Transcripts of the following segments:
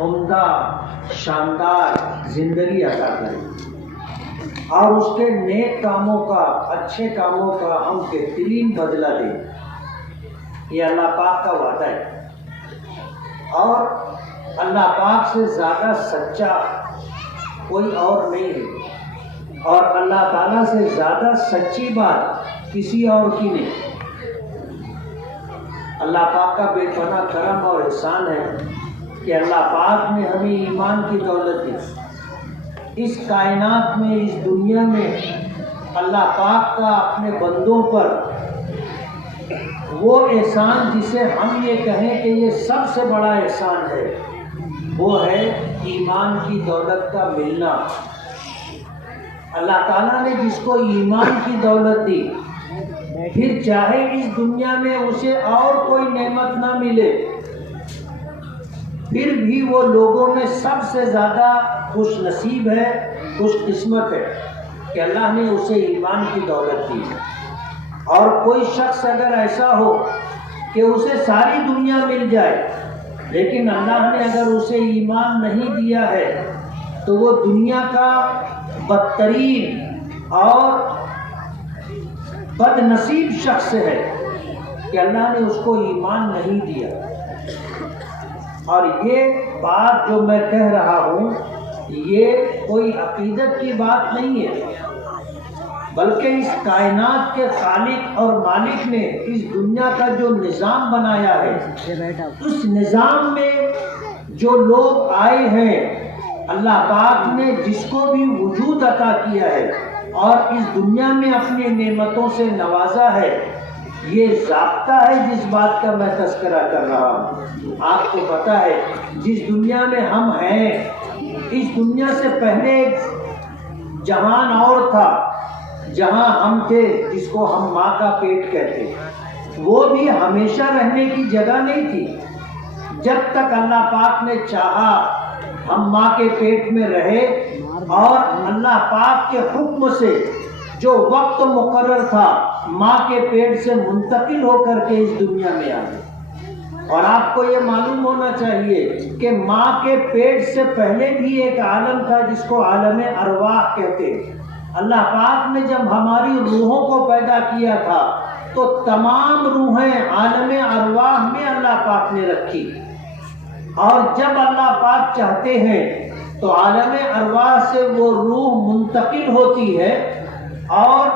عمدہ شاندار زندگی عطا کرے اور اس کے نیک کاموں کا، اچھے کاموں کا ہم بہترین بدلہ دیں۔ یہ اللہ پاک کا وعدہ ہے، اور اللہ پاک سے زیادہ سچا کوئی اور نہیں ہے، اور اللہ تعالیٰ سے زیادہ سچی بات کسی اور کی نہیں۔ اللہ پاک کا بے پناہ کرم اور احسان ہے کہ اللہ پاک نے ہمیں ایمان کی دولت دی۔ اس کائنات میں، اس دنیا میں اللہ پاک کا اپنے بندوں پر وہ احسان جسے ہم یہ کہیں کہ یہ سب سے بڑا احسان ہے، وہ ہے ایمان کی دولت کا ملنا۔ اللہ تعالیٰ نے جس کو ایمان کی دولت دی، پھر چاہے اس دنیا میں اسے اور کوئی نعمت نہ ملے، پھر بھی وہ لوگوں میں سب سے زیادہ خوش نصیب ہے، خوش قسمت ہے کہ اللہ نے اسے ایمان کی دولت دی۔ اور کوئی شخص اگر ایسا ہو کہ اسے ساری دنیا مل جائے لیکن اللہ نے اگر اسے ایمان نہیں دیا ہے تو وہ دنیا کا بدترین اور بد نصیب شخص ہے کہ اللہ نے اس کو ایمان نہیں دیا۔ اور یہ بات جو میں کہہ رہا ہوں یہ کوئی عقیدت کی بات نہیں ہے، بلکہ اس کائنات کے خالق اور مالک نے اس دنیا کا جو نظام بنایا ہے، اس نظام میں جو لوگ آئے ہیں، اللہ پاک نے جس کو بھی وجود عطا کیا ہے اور اس دنیا میں اپنی نعمتوں سے نوازا ہے، یہ ضابطہ ہے جس بات کا میں تذکرہ کر رہا ہوں۔ آپ کو پتہ ہے جس دنیا میں ہم ہیں، اس دنیا سے پہلے ایک جہان اور تھا جہاں ہم تھے، جس کو ہم ماں کا پیٹ کہتے، وہ بھی ہمیشہ رہنے کی جگہ نہیں تھی۔ جب تک اللہ پاک نے چاہا ہم ماں کے پیٹ میں رہے، اور اللہ پاک کے حکم سے جو وقت مقرر تھا ماں کے پیٹ سے منتقل ہو کر کے اس دنیا میں آئے۔ اور آپ کو یہ معلوم ہونا چاہیے کہ ماں کے پیٹ سے پہلے بھی ایک عالم تھا جس کو عالم ارواح کہتے ہیں۔ اللہ پاک نے جب ہماری روحوں کو پیدا کیا تھا تو تمام روحیں عالم ارواح میں اللہ پاک نے رکھی، اور جب اللہ پاک چاہتے ہیں تو عالم ارواح سے وہ روح منتقل ہوتی ہے اور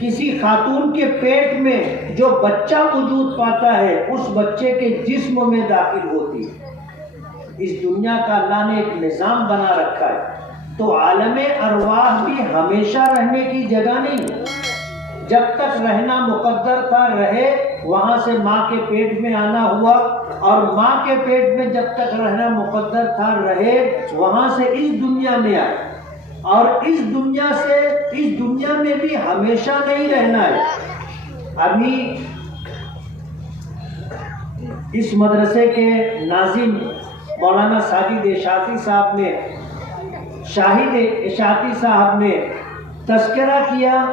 کسی خاتون کے پیٹ میں جو بچہ وجود پاتا ہے اس بچے کے جسم میں داخل ہوتی ہے۔ اس دنیا کا اللہ نے ایک نظام بنا رکھا ہے، تو عالم ارواح بھی ہمیشہ رہنے کی جگہ نہیں، جب تک رہنا مقدر تھا رہے، وہاں سے ماں کے پیٹ میں آنا ہوا، اور ماں کے پیٹ میں جب تک رہنا مقدر تھا رہے، وہاں سے اس دنیا میں آئے، اور اس دنیا میں بھی ہمیشہ نہیں رہنا ہے۔ ابھی اس مدرسے کے ناظم مولانا ساجد اشاعتی صاحب نے تذکرہ کیا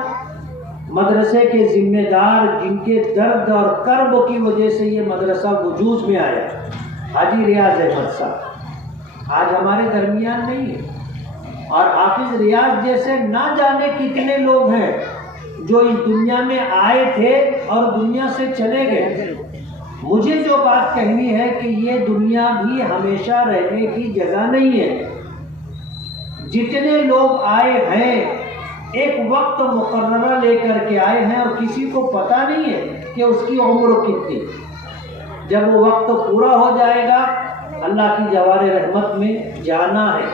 مدرسے کے ذمہ دار جن کے درد اور کرب کی وجہ سے یہ مدرسہ وجود میں آیا، حاجی ریاض احمد صاحب آج ہمارے درمیان نہیں ہے، اور حافظ ریاض جیسے نہ جانے کتنے لوگ ہیں جو اس دنیا میں آئے تھے اور دنیا سے چلے گئے۔ مجھے جو بات کہنی ہے کہ یہ دنیا بھی ہمیشہ رہنے کی جگہ نہیں ہے۔ جتنے لوگ آئے ہیں ایک وقت مقررہ لے کر کے آئے ہیں، اور کسی کو پتہ نہیں ہے کہ اس کی عمر کتنی۔ جب وہ وقت پورا ہو جائے گا اللہ کی جوار رحمت میں جانا ہے۔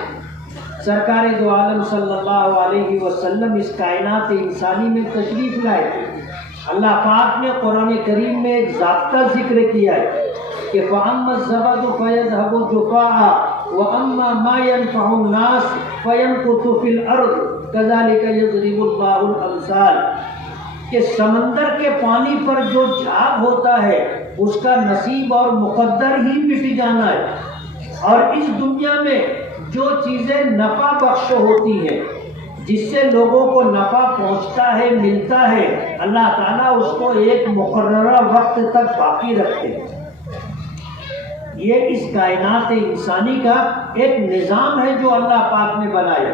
سرکار دو عالم صلی اللہ علیہ وسلم اس کائنات انسانی میں تشریف لائے تھے۔ اللہ پاک نے قرآن کریم میں ایک ضابطہ ذکر کیا ہے کہ فَأَمَّا الزَّبَدُ فَيَذْهَبُ جُفَاءً وَأَمَّا مَا يَنْفَعُ النَّاسَ فَيَمْكُثُ فِي الْأَرْضِ كَذَلِكَ يَضْرِبُ اللَّهُ الْأَمْثَالَ، کہ سمندر کے پانی پر جو جھاگ ہوتا ہے اس کا نصیب اور مقدر ہی مٹ جانا ہے، اور اس دنیا میں جو چیزیں نفع بخش ہوتی ہیں، جس سے لوگوں کو نفع پہنچتا ہے، ملتا ہے، اللہ تعالیٰ اس کو ایک مقررہ وقت تک باقی رکھتے ہیں۔ یہ اس کائنات انسانی کا ایک نظام ہے جو اللہ پاک نے بنایا.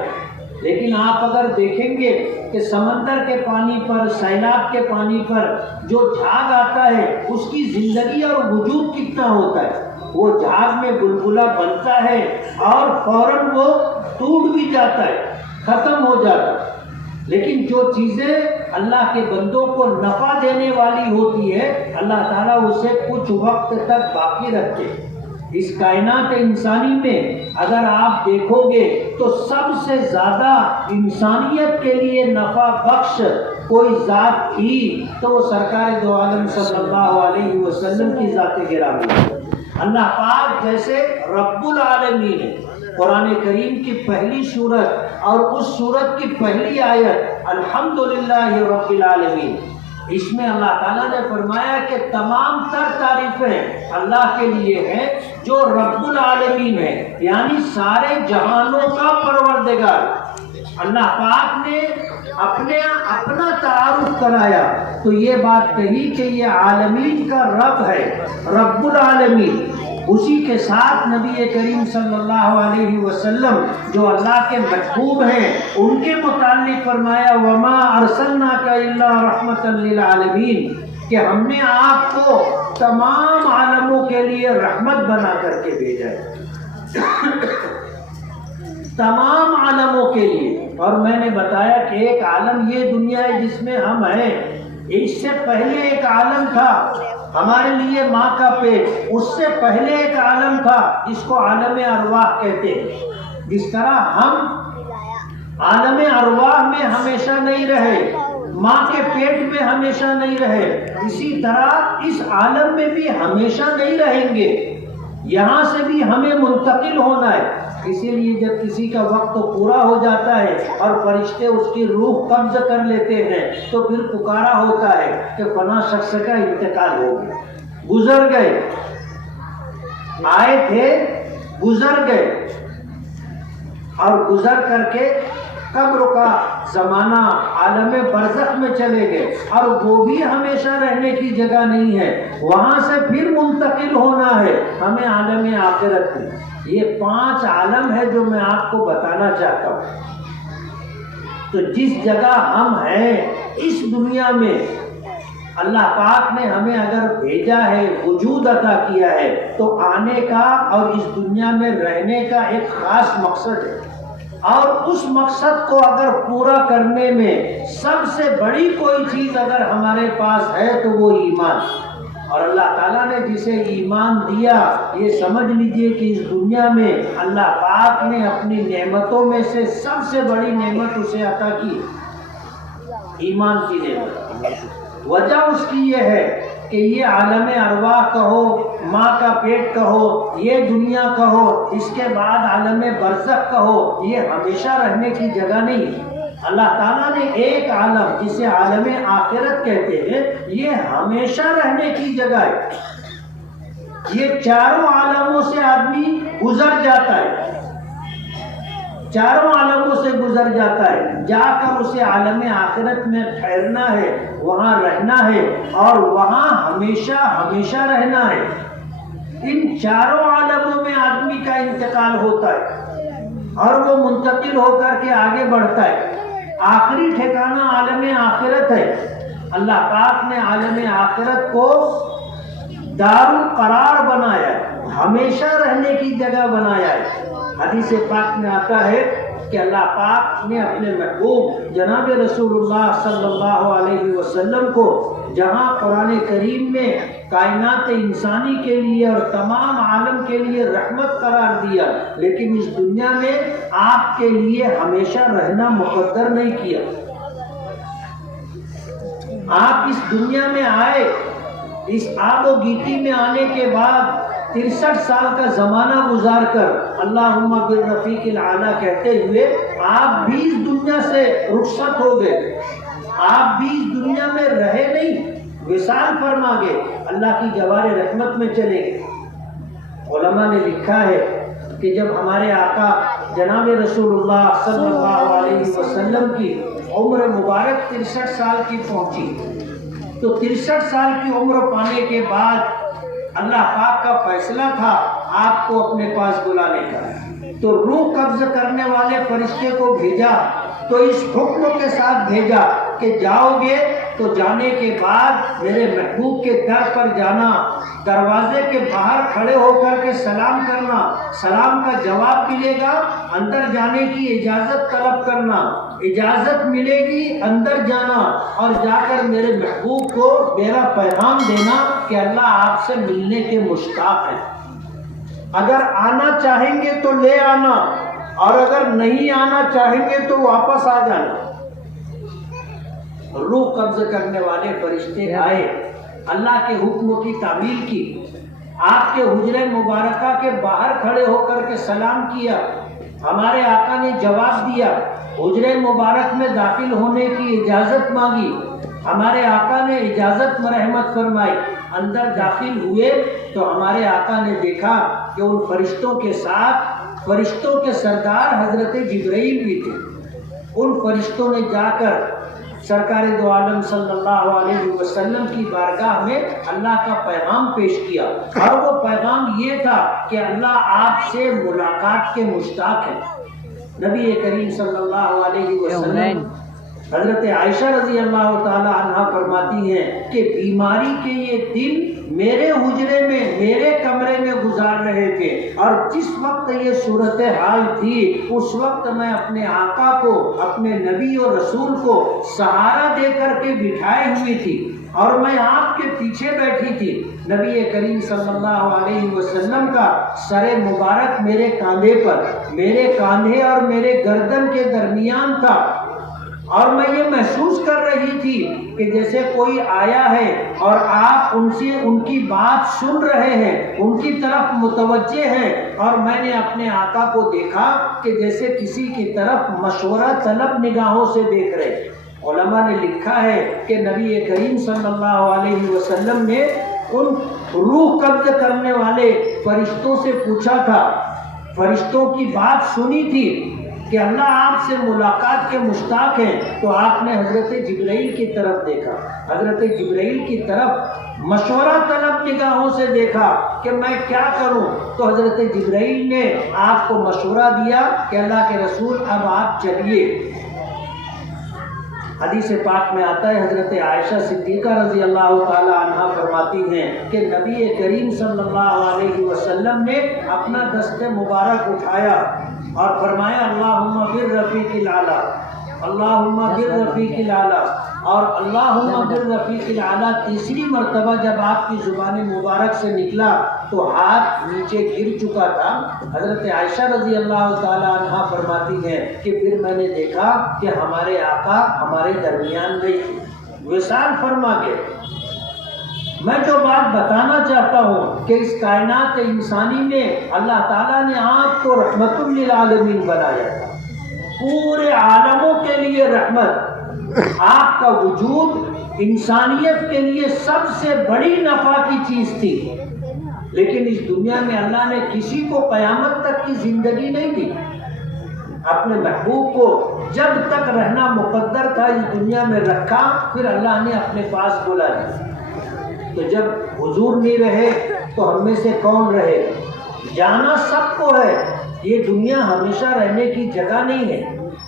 لیکن آپ اگر دیکھیں گے کہ سمندر کے پانی پر، سیلاب کے پانی پر جو جھاگ آتا ہے اس کی زندگی اور وجود کتنا ہوتا ہے. وہ جھاگ میں بلبلہ بنتا ہے اور فوراً وہ ٹوٹ بھی جاتا ہے، ختم ہو جاتا ہے. لیکن جو چیزیں اللہ کے بندوں کو نفع دینے والی ہوتی ہے اللہ تعالیٰ اسے کچھ وقت تک باقی رکھتے. اس کائنات انسانی میں اگر آپ دیکھو گے تو سب سے زیادہ انسانیت کے لیے نفع بخش کوئی ذات تھی تو وہ سرکار دو عالم صلی اللہ علیہ وسلم کی ذات گرامی ہے. اللہ پاک جیسے رب العالمین ہے. قرآن کریم کی پہلی سورت اور اس سورت کی پہلی آیت الحمدللہ رب العالمین، اس میں اللہ تعالیٰ نے فرمایا کہ تمام تر تعریفیں اللہ کے لیے ہیں جو رب العالمین ہے، یعنی سارے جہانوں کا پروردگار. اللہ پاک نے اپنا تعارف کرایا تو یہ بات کہی کہ یہ عالمین کا رب ہے، رب العالمین. اسی کے ساتھ نبی کریم صلی اللہ علیہ وسلم جو اللہ کے محبوب ہیں ان کے متعلق فرمایا وما ارسلناک الا رحمتا للعالمین، کہ ہم نے آپ کو تمام عالموں کے لیے رحمت بنا کر کے بھیجا ہے، تمام عالموں کے لیے. اور میں نے بتایا کہ ایک عالم یہ دنیا ہے جس میں ہم ہیں. اس سے پہلے ایک عالم تھا ہمارے لیے ماں کا پیٹ، اس سے پہلے ایک عالم تھا جس کو عالم ارواح کہتے ہیں. جس طرح ہم عالم ارواح میں ہمیشہ نہیں رہے، ماں کے پیٹ میں ہمیشہ نہیں رہے، اسی طرح اس عالم میں بھی ہمیشہ نہیں رہیں گے. یہاں سے بھی ہمیں منتقل ہونا ہے. اسی لیے جب کسی کا وقت پورا ہو جاتا ہے اور فرشتے اس کی روح قبض کر لیتے ہیں تو پھر پکارا ہوتا ہے کہ فلاں شخص کا انتقال ہو گیا. گزر گئے، آئے تھے گزر گئے، اور گزر کر کے قبر کا زمانہ عالم برزخ میں چلے گئے، اور وہ بھی ہمیشہ رہنے کی جگہ نہیں ہے، وہاں سے پھر منتقل ہونا ہے ہمیں عالم آخرت میں. یہ 5 عالم ہے جو میں آپ کو بتانا چاہتا ہوں. تو جس جگہ ہم ہیں اس دنیا میں اللہ پاک نے ہمیں اگر بھیجا ہے، وجود عطا کیا ہے، تو آنے کا اور اس دنیا میں رہنے کا ایک خاص مقصد ہے. اور اس مقصد کو اگر پورا کرنے میں سب سے بڑی کوئی چیز اگر ہمارے پاس ہے تو وہ ایمان. اور اللہ تعالیٰ نے جسے ایمان دیا یہ سمجھ لیجئے کہ اس دنیا میں اللہ پاک نے اپنی نعمتوں میں سے سب سے بڑی نعمت اسے عطا کی، ایمان کی نعمت. وجہ اس کی یہ ہے کہ یہ عالم ارواح کہو، ماں کا پیٹ کہو، یہ دنیا کہو، اس کے بعد عالم برزخ کہو، یہ ہمیشہ رہنے کی جگہ نہیں. اللہ تعالیٰ نے ایک عالم جسے عالم آخرت کہتے ہیں یہ ہمیشہ رہنے کی جگہ ہے. یہ چاروں عالموں سے آدمی گزر جاتا ہے، چاروں عالموں سے گزر جاتا ہے، جا کر اسے عالم آخرت میں ٹھہرنا ہے، وہاں رہنا ہے اور وہاں ہمیشہ ہمیشہ رہنا ہے. ان چاروں عالموں میں آدمی کا انتقال ہوتا ہے اور وہ منتقل ہو کر کے آگے بڑھتا ہے. آخری ٹھکانہ عالم آخرت ہے. اللہ پاک نے عالم آخرت کو دار القرار بنایا ہے، ہمیشہ رہنے کی جگہ بنایا ہے. حدیث پاک میں آتا ہے کہ اللہ پاک نے اپنے محبوب جناب رسول اللہ صلی اللہ علیہ وسلم کو جہاں قرآن کریم میں کائنات انسانی کے لیے اور تمام عالم کے لیے رحمت قرار دیا، لیکن اس دنیا میں آپ کے لیے ہمیشہ رہنا مقدر نہیں کیا. آپ اس دنیا میں آئے، اس آب و گیتی میں آنے کے بعد 63 سال کا زمانہ گزار کر اللہم بالرفیق الاعلیٰ کہتے ہوئے آپ بھی اس دنیا سے رخصت ہو گئے. آپ بھی اس دنیا میں رہے نہیں، وصال فرما گئے، اللہ کی جوار رحمت میں چلے گئے. علماء نے لکھا ہے کہ جب ہمارے آقا جناب رسول اللہ صلی اللہ علیہ وسلم کی عمر مبارک 63 سال کی پہنچی تو 63 سال کی عمر پانے کے بعد اللہ پاک کا فیصلہ تھا آپ کو اپنے پاس بلانے کا۔ تو روح قبض کرنے والے فرشتے کو بھیجا تو اس حکم کے ساتھ بھیجا کہ جاؤ گے تو جانے کے بعد میرے محبوب کے در پر جانا، دروازے کے باہر کھڑے ہو کر کے سلام کرنا، سلام کا جواب ملے گا، اندر جانے کی اجازت طلب کرنا، اجازت ملے گی اندر جانا، اور جا کر میرے محبوب کو میرا پیغام دینا کہ اللہ آپ سے ملنے کے مشتاق ہیں۔ اگر آنا چاہیں گے تو لے آنا، اور اگر نہیں آنا چاہیں گے تو واپس آ جانا۔ روح قبض کرنے والے فرشتے آئے، اللہ کے حکم کی تعمیل کی، آپ کے حجرہ مبارکہ کے باہر کھڑے ہو کر کے سلام کیا، ہمارے آقا نے جواب دیا، حجرہ مبارک میں داخل ہونے کی اجازت مانگی، ہمارے آقا نے اجازت مرحمت فرمائی، اندر داخل ہوئے تو ہمارے آقا نے دیکھا کہ ان فرشتوں کے ساتھ فرشتوں کے سردار حضرت جبرائیل بھی تھے۔ ان فرشتوں نے جا کر سرکار دو عالم صلی اللہ علیہ وسلم کی بارگاہ میں اللہ کا پیغام پیش کیا، اور وہ پیغام یہ تھا کہ اللہ آپ سے ملاقات کے مشتاق ہیں۔ نبی کریم صلی اللہ علیہ وسلم حضرت عائشہ رضی اللہ تعالی عنہ فرماتی ہیں کہ بیماری کے یہ دن میرے حجرے میں، میرے کمرے میں گزار رہے تھے، اور جس وقت یہ صورتحال تھی اس وقت میں اپنے آقا کو، اپنے نبی اور رسول کو سہارا دے کر کے بٹھائے ہوئی تھی، اور میں آپ کے پیچھے بیٹھی تھی۔ نبی کریم صلی اللہ علیہ وسلم کا سر مبارک میرے کاندھے پر، میرے کاندھے اور میرے گردن کے درمیان تھا، اور میں یہ محسوس کر رہی تھی کہ جیسے کوئی آیا ہے اور آپ ان سے ان کی بات سن رہے ہیں، ان کی طرف متوجہ ہیں، اور میں نے اپنے آقا کو دیکھا کہ جیسے کسی کی طرف مشورہ طلب نگاہوں سے دیکھ رہے۔ علماء نے لکھا ہے کہ نبی کریم صلی اللہ علیہ وسلم نے ان روح قبض کرنے والے فرشتوں سے پوچھا تھا، فرشتوں کی بات سنی تھی کہ اللہ آپ سے ملاقات کے مشتاق ہیں، تو آپ نے حضرت جبرائیل کی طرف دیکھا، حضرت جبرائیل کی طرف مشورہ طلب نگاہوں سے دیکھا کہ میں کیا کروں، تو حضرت جبرائیل نے آپ کو مشورہ دیا کہ اللہ کے رسول اب آپ چلیے۔ حدیث پاک میں آتا ہے، حضرت عائشہ صدیقہ رضی اللہ تعالی عنہ فرماتی ہیں کہ نبی کریم صلی اللہ علیہ وسلم نے اپنا دست مبارک اٹھایا اور فرمایا اللہم بالرفیق الاعلیٰ، اللہم بالرفیق الاعلیٰ، اور اللہم بالرفیق الاعلیٰ تیسری مرتبہ جب آپ کی زبان مبارک سے نکلا تو ہاتھ نیچے گر چکا تھا۔ حضرت عائشہ رضی اللہ تعالی عنہ فرماتی ہیں کہ پھر میں نے دیکھا کہ ہمارے آقا ہمارے درمیان میں وصال فرما گئے۔ میں جو بات بتانا چاہتا ہوں کہ اس کائنات انسانی میں اللہ تعالیٰ نے آپ کو رحمت للعالمین بنایا تھا، پورے عالموں کے لیے رحمت۔ آپ کا وجود انسانیت کے لیے سب سے بڑی نفع کی چیز تھی، لیکن اس دنیا میں اللہ نے کسی کو قیامت تک کی زندگی نہیں دی۔ اپنے محبوب کو جب تک رہنا مقدر تھا اس دنیا میں رکھا، پھر اللہ نے اپنے پاس بلا لیا۔ تو جب حضور نہیں رہے تو ہم میں سے کون رہے؟ جانا سب کو ہے، یہ دنیا ہمیشہ رہنے کی جگہ نہیں ہے۔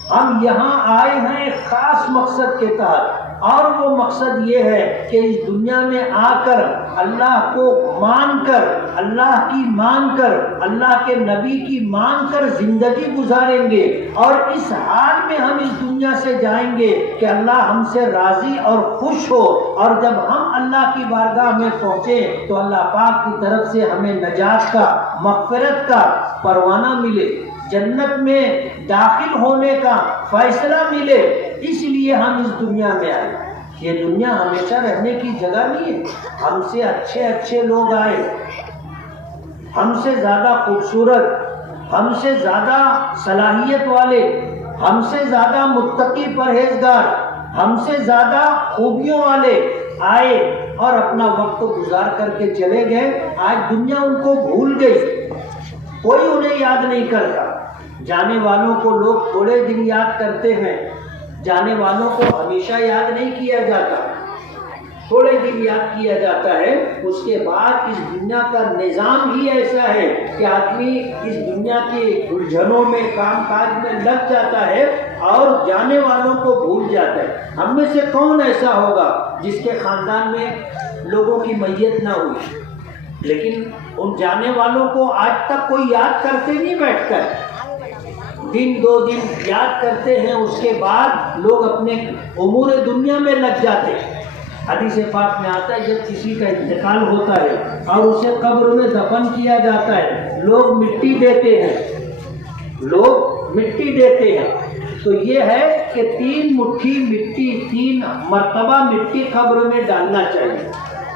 ہم یہاں آئے ہیں ایک خاص مقصد کے تحت، اور وہ مقصد یہ ہے کہ اس دنیا میں آ کر اللہ کو مان کر، اللہ کی مان کر، اللہ کے نبی کی مان کر زندگی گزاریں گے، اور اس حال میں ہم اس دنیا سے جائیں گے کہ اللہ ہم سے راضی اور خوش ہو، اور جب ہم اللہ کی بارگاہ میں پہنچے تو اللہ پاک کی طرف سے ہمیں نجات کا، مغفرت کا پروانہ ملے، جنت میں داخل ہونے کا فیصلہ ملے۔ اس لیے ہم اس دنیا میں آئے۔ یہ دنیا ہمیشہ رہنے کی جگہ نہیں ہے۔ ہم سے اچھے اچھے لوگ آئے، ہم سے زیادہ خوبصورت، ہم سے زیادہ صلاحیت والے، ہم سے زیادہ متقی پرہیزگار، ہم سے زیادہ خوبیوں والے آئے اور اپنا وقت گزار کر کے چلے گئے۔ آج دنیا ان کو بھول گئی، کوئی انہیں یاد نہیں کرتا۔ جانے والوں کو لوگ تھوڑے دن یاد کرتے ہیں، جانے والوں کو ہمیشہ یاد نہیں کیا جاتا۔ تھوڑے دن یاد کیا جاتا ہے، اس کے بعد اس دنیا کا نظام ہی ایسا ہے کہ آدمی اس دنیا کے الجھنوں میں کام کاج میں لگ جاتا ہے اور جانے والوں کو بھول جاتا ہے۔ ہم میں سے کون ایسا ہوگا جس کے خاندان میں لوگوں کی میت نہ ہوئی، لیکن ان جانے والوں کو آج تک کوئی یاد کرتے نہیں بیٹھ کر، دن دو دن یاد کرتے ہیں، اس کے بعد لوگ اپنے امور دنیا میں لگ جاتے ہیں۔ حدیث پاک میں آتا ہے جب کسی کا انتقال ہوتا ہے اور اسے قبر میں دفن کیا جاتا ہے، لوگ مٹی دیتے ہیں، تو یہ ہے کہ 3 مٹھی مٹی 3 مرتبہ مٹی قبر میں ڈالنا چاہیے،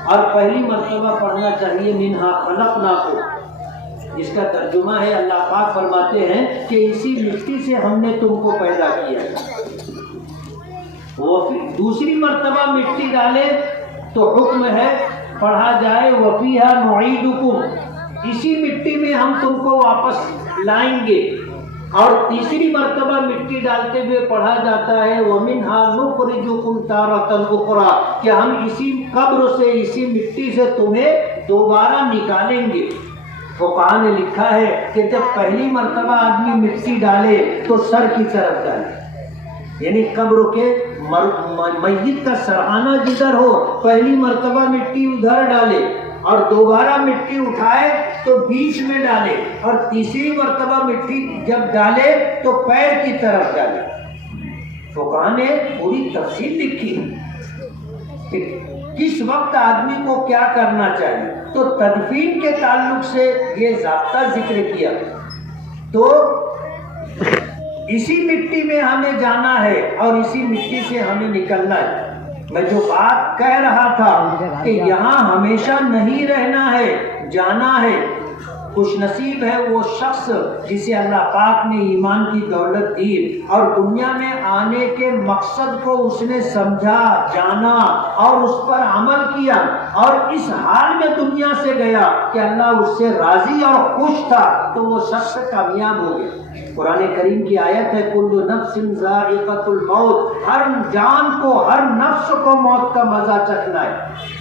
اور پہلی مرتبہ پڑھنا چاہیے منہا خلقناکم، جس کا ترجمہ ہے اللہ پاک فرماتے ہیں کہ اسی مٹی سے ہم نے تم کو پیدا کیا۔ وہ دوسری مرتبہ مٹی ڈالے تو حکم ہے پڑھا جائے وفیہا نعیدکم، اسی مٹی میں ہم تم کو واپس لائیں گے، اور تیسری مرتبہ مٹی ڈالتے ہوئے پڑھا جاتا ہے ومنہا نخرجکم تارۃ اخری، کہ ہم اسی قبر سے اسی مٹی سے تمہیں دوبارہ نکالیں گے۔ فقہاء نے لکھا ہے کہ جب پہلی مرتبہ آدمی مٹی ڈالے تو سر کی طرف ڈالے، یعنی قبر کے میت کا سرہانہ جدھر ہو پہلی مرتبہ مٹی ادھر ڈالے، اور دوبارہ مٹی اٹھائے تو بیچ میں ڈالے، اور تیسری مرتبہ مٹی جب ڈالے تو پیر کی طرف ڈالے۔ فقہاء نے پوری تفصیل لکھی کہ کس وقت آدمی کو کیا کرنا چاہیے، تو تدفین کے تعلق سے یہ ضابطہ ذکر کیا۔ تو اسی مٹی میں ہمیں جانا ہے اور اسی مٹی سے ہمیں نکلنا ہے۔ میں جو بات کہہ رہا تھا کہ یہاں ہمیشہ نہیں رہنا ہے، جانا ہے۔ خوش نصیب ہے وہ شخص جسے اللہ پاک نے ایمان کی دولت دی اور دنیا میں آنے کے مقصد کو اس نے سمجھا، جانا اور اس پر عمل کیا، اور اس حال میں دنیا سے گیا کہ اللہ اس سے راضی اور خوش تھا، تو وہ شخص کامیاب ہو گیا۔ قرآن کریم کی آیت ہے کل نفس ذائقۃ الموت، ہر جان کو، ہر نفس کو موت کا مزہ چکھنا ہے۔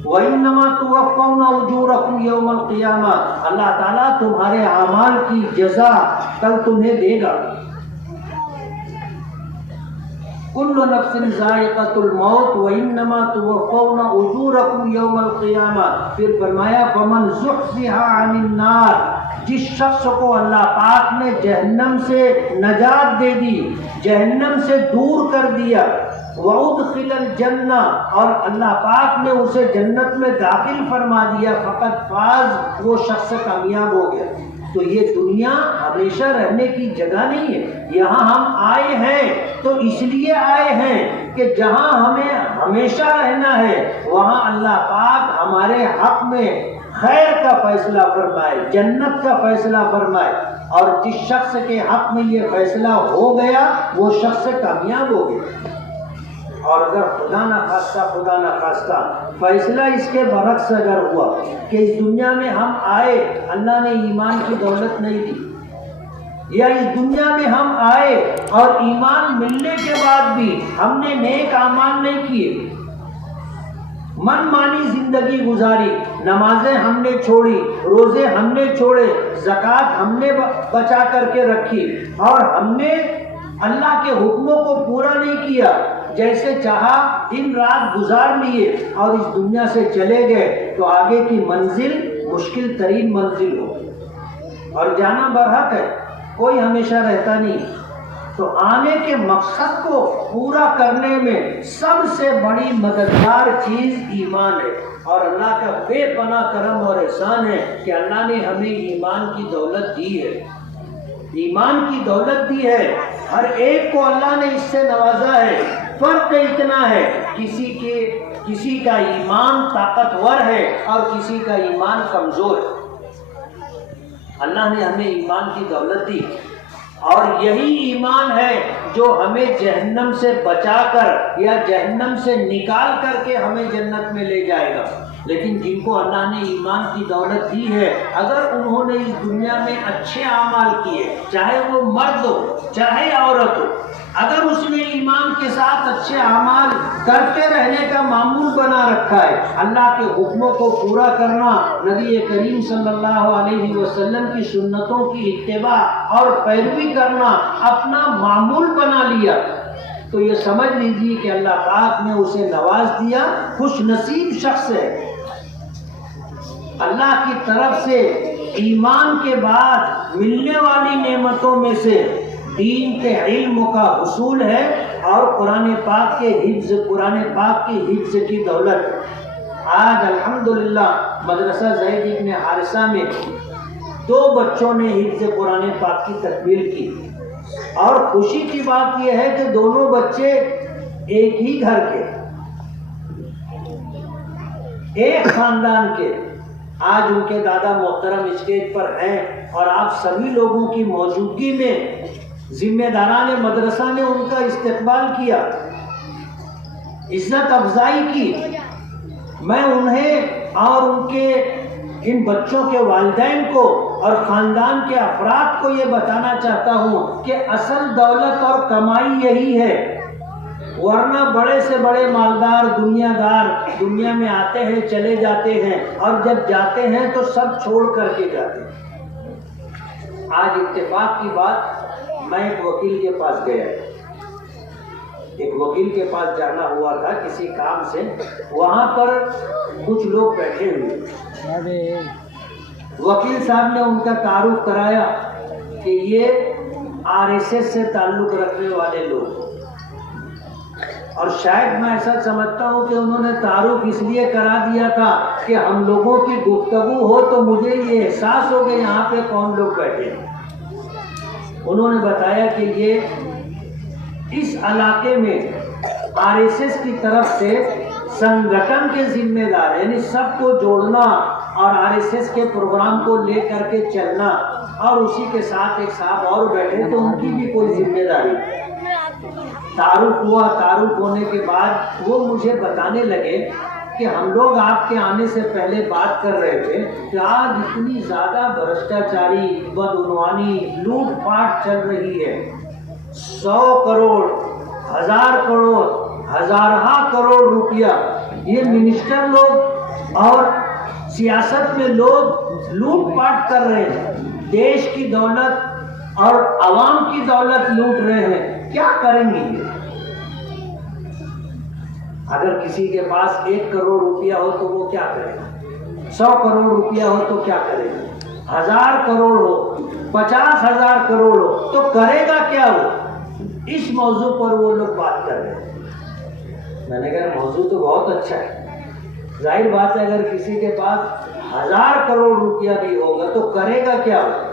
وَإِنَّمَا تُوَفَّوْنَ أُجُورَكُمْ يَوْمَ الْقِيَامَةِ، اللہ تعالیٰ تمہارے اعمال کی جزا کل تمہیں دے گا۔ کل نفس ذائقۃ الموت وَإِنَّمَا تُوَفَّوْنَ أُجُورَكُمْ يَوْمَ الْقِيَامَةِ، پھر فرمایا فَمَنْ زُحْزِحَ عَنِ النَّارِ، جس شخص کو اللہ پاک نے جہنم سے نجات دے دی، جہنم سے دور کر دیا، وَأُدْخِلَ الْجَنَّةَ، اور اللہ پاک نے اسے جنت میں داخل فرما دیا، فقط فاز، وہ شخص کامیاب ہو گیا۔ تو یہ دنیا ہمیشہ رہنے کی جگہ نہیں ہے، یہاں ہم آئے ہیں تو اس لیے آئے ہیں کہ جہاں ہمیں ہمیشہ رہنا ہے وہاں اللہ پاک ہمارے حق میں خیر کا فیصلہ فرمائے، جنت کا فیصلہ فرمائے، اور جس شخص کے حق میں یہ فیصلہ ہو گیا وہ شخص کامیاب ہو گیا۔ اور اگر خدا نہ خواستہ فیصلہ اس کے برعکس اگر ہوا کہ اس دنیا میں ہم آئے، اللہ نے ایمان کی دولت نہیں دی، یا اس دنیا میں ہم آئے اور ایمان ملنے کے بعد بھی ہم نے نیک اعمال نہیں کیے، من مانی زندگی گزاری، نمازیں ہم نے چھوڑی، روزے ہم نے چھوڑے، زکوٰۃ ہم نے بچا کر کے رکھی، اور ہم نے اللہ کے حکموں کو پورا نہیں کیا، جیسے چاہا دن رات گزار لیے اور اس دنیا سے چلے گئے، تو آگے کی منزل مشکل ترین منزل ہو، اور جانا برحق ہے، کوئی ہمیشہ رہتا نہیں۔ تو آنے کے مقصد کو پورا کرنے میں سب سے بڑی مددگار چیز ایمان ہے، اور اللہ کا بے پناہ کرم اور احسان ہے کہ اللہ نے ہمیں ایمان کی دولت دی ہے، ایمان کی دولت دی ہے، ہر ایک کو اللہ نے اس سے نوازا ہے۔ فرق اتنا ہے کسی کا ایمان طاقتور ہے اور کسی کا ایمان کمزور ہے۔ اللہ نے ہمیں ایمان کی دولت دی، اور یہی ایمان ہے جو ہمیں جہنم سے بچا کر یا جہنم سے نکال کر کے ہمیں جنت میں لے جائے گا۔ لیکن جن کو اللہ نے ایمان کی دولت دی ہے، اگر انہوں نے اس دنیا میں اچھے اعمال کیے، چاہے وہ مرد ہو چاہے عورت ہو، اگر اس نے ایمان کے ساتھ اچھے اعمال کرتے رہنے کا معمول بنا رکھا ہے، اللہ کے حکموں کو پورا کرنا، نبی کریم صلی اللہ علیہ وسلم کی سنتوں کی اتباع اور پیروی کرنا اپنا معمول بنا لیا، تو یہ سمجھ لیجیے کہ اللہ پاک نے اسے نواز دیا، خوش نصیب شخص ہے۔ اللہ کی طرف سے ایمان کے بعد ملنے والی نعمتوں میں سے دین کے علم کا حصول ہے اور قرآن پاک کے حفظ کی دولت۔ آج الحمدللہ مدرسہ زید ابن حارثہ میں 2 بچوں نے حفظ قرآن پاک کی تکمیل کی، اور خوشی کی بات یہ ہے کہ دونوں بچے ایک ہی گھر کے، ایک خاندان کے۔ آج ان کے دادا محترم اسٹیج پر ہیں اور آپ سبھی لوگوں کی موجودگی میں ذمہ داران مدرسہ نے ان کا استقبال کیا، عزت افزائی کی۔ میں انہیں اور ان کے ان بچوں کے والدین کو اور خاندان کے افراد کو یہ بتانا چاہتا ہوں کہ اصل دولت اور کمائی یہی ہے، ورنہ بڑے سے بڑے مالدار دنیا دار دنیا میں آتے ہیں چلے جاتے ہیں، اور جب جاتے ہیں تو سب چھوڑ کر کے جاتے ہیں۔ آج اتفاق کی بات، میں ایک وکیل کے پاس گیا، ایک وکیل کے پاس جانا ہوا تھا کسی کام سے، وہاں پر کچھ لوگ بیٹھے ہوئے، وکیل صاحب نے ان کا تعارف کرایا کہ یہ RSS سے تعلق رکھنے والے لوگ، اور شاید میں ایسا سمجھتا ہوں کہ انہوں نے تعارف اس لیے کرا دیا تھا کہ ہم لوگوں کی گفتگو ہو تو مجھے یہ احساس ہو کہ یہاں پہ کون لوگ بیٹھے ہیں۔ انہوں نے بتایا کہ یہ اس علاقے میں RSS کی طرف سے سنگٹن کے ذمہ دار، یعنی سب کو جوڑنا اور RSS کے پروگرام کو لے کر کے چلنا، اور اسی کے ساتھ ایک صاحب اور بیٹھے تو ان کی بھی کوئی ذمہ داری۔ تعارف ہوا، تعارف ہونے کے بعد وہ مجھے بتانے لگے کہ ہم لوگ آپ کے آنے سے پہلے بات کر رہے تھے کہ آج اتنی زیادہ بھرشٹاچاری، بدعنوانی، لوٹ پاٹ چل رہی ہے، 100 کروڑ، 1000 کروڑ، ہزارہ کروڑ روپیہ یہ منسٹر لوگ اور سیاست میں لوگ لوٹ پاٹ کر رہے ہیں، دیش کی دولت اور عوام کی دولت لوٹ رہے ہیں۔ کیا کریں گے یہ؟ اگر کسی کے پاس 1 کروڑ روپیہ ہو تو وہ کیا کرے گا؟ 100 کروڑ روپیہ ہو تو کیا کرے گا؟ 1000 کروڑ ہو، 50,000 کروڑ ہو تو کرے گا کیا وہ؟ اس موضوع پر وہ لوگ بات کر رہے ہیں۔ میں نے کہا موضوع تو بہت اچھا ہے، ظاہر بات ہے اگر کسی کے پاس 1000 کروڑ روپیہ بھی ہوگا تو کرے گا کیا وہ؟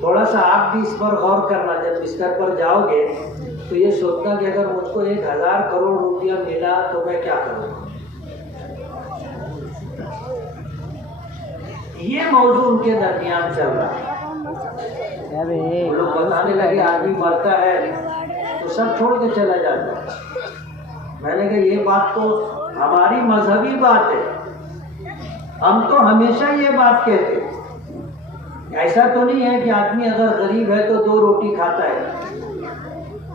تھوڑا سا آپ بھی اس پر غور کرنا، جب بستر پر جاؤ گے تو یہ سوچنا کہ اگر مجھ کو 1000 کروڑ روپیہ ملا تو میں کیا کروں گا۔ یہ موضوع ان کے درمیان چل رہا ہے۔ وہ لوگ بتانے لگے آدمی مرتا ہے تو سب چھوڑ کے چلا جاتا ہے۔ میں نے کہا یہ بات تو ہماری مذہبی بات ہے، ہم تو ہمیشہ یہ بات کہتے ہیں۔ ایسا تو نہیں ہے کہ آدمی اگر غریب ہے تو 2 روٹی کھاتا ہے،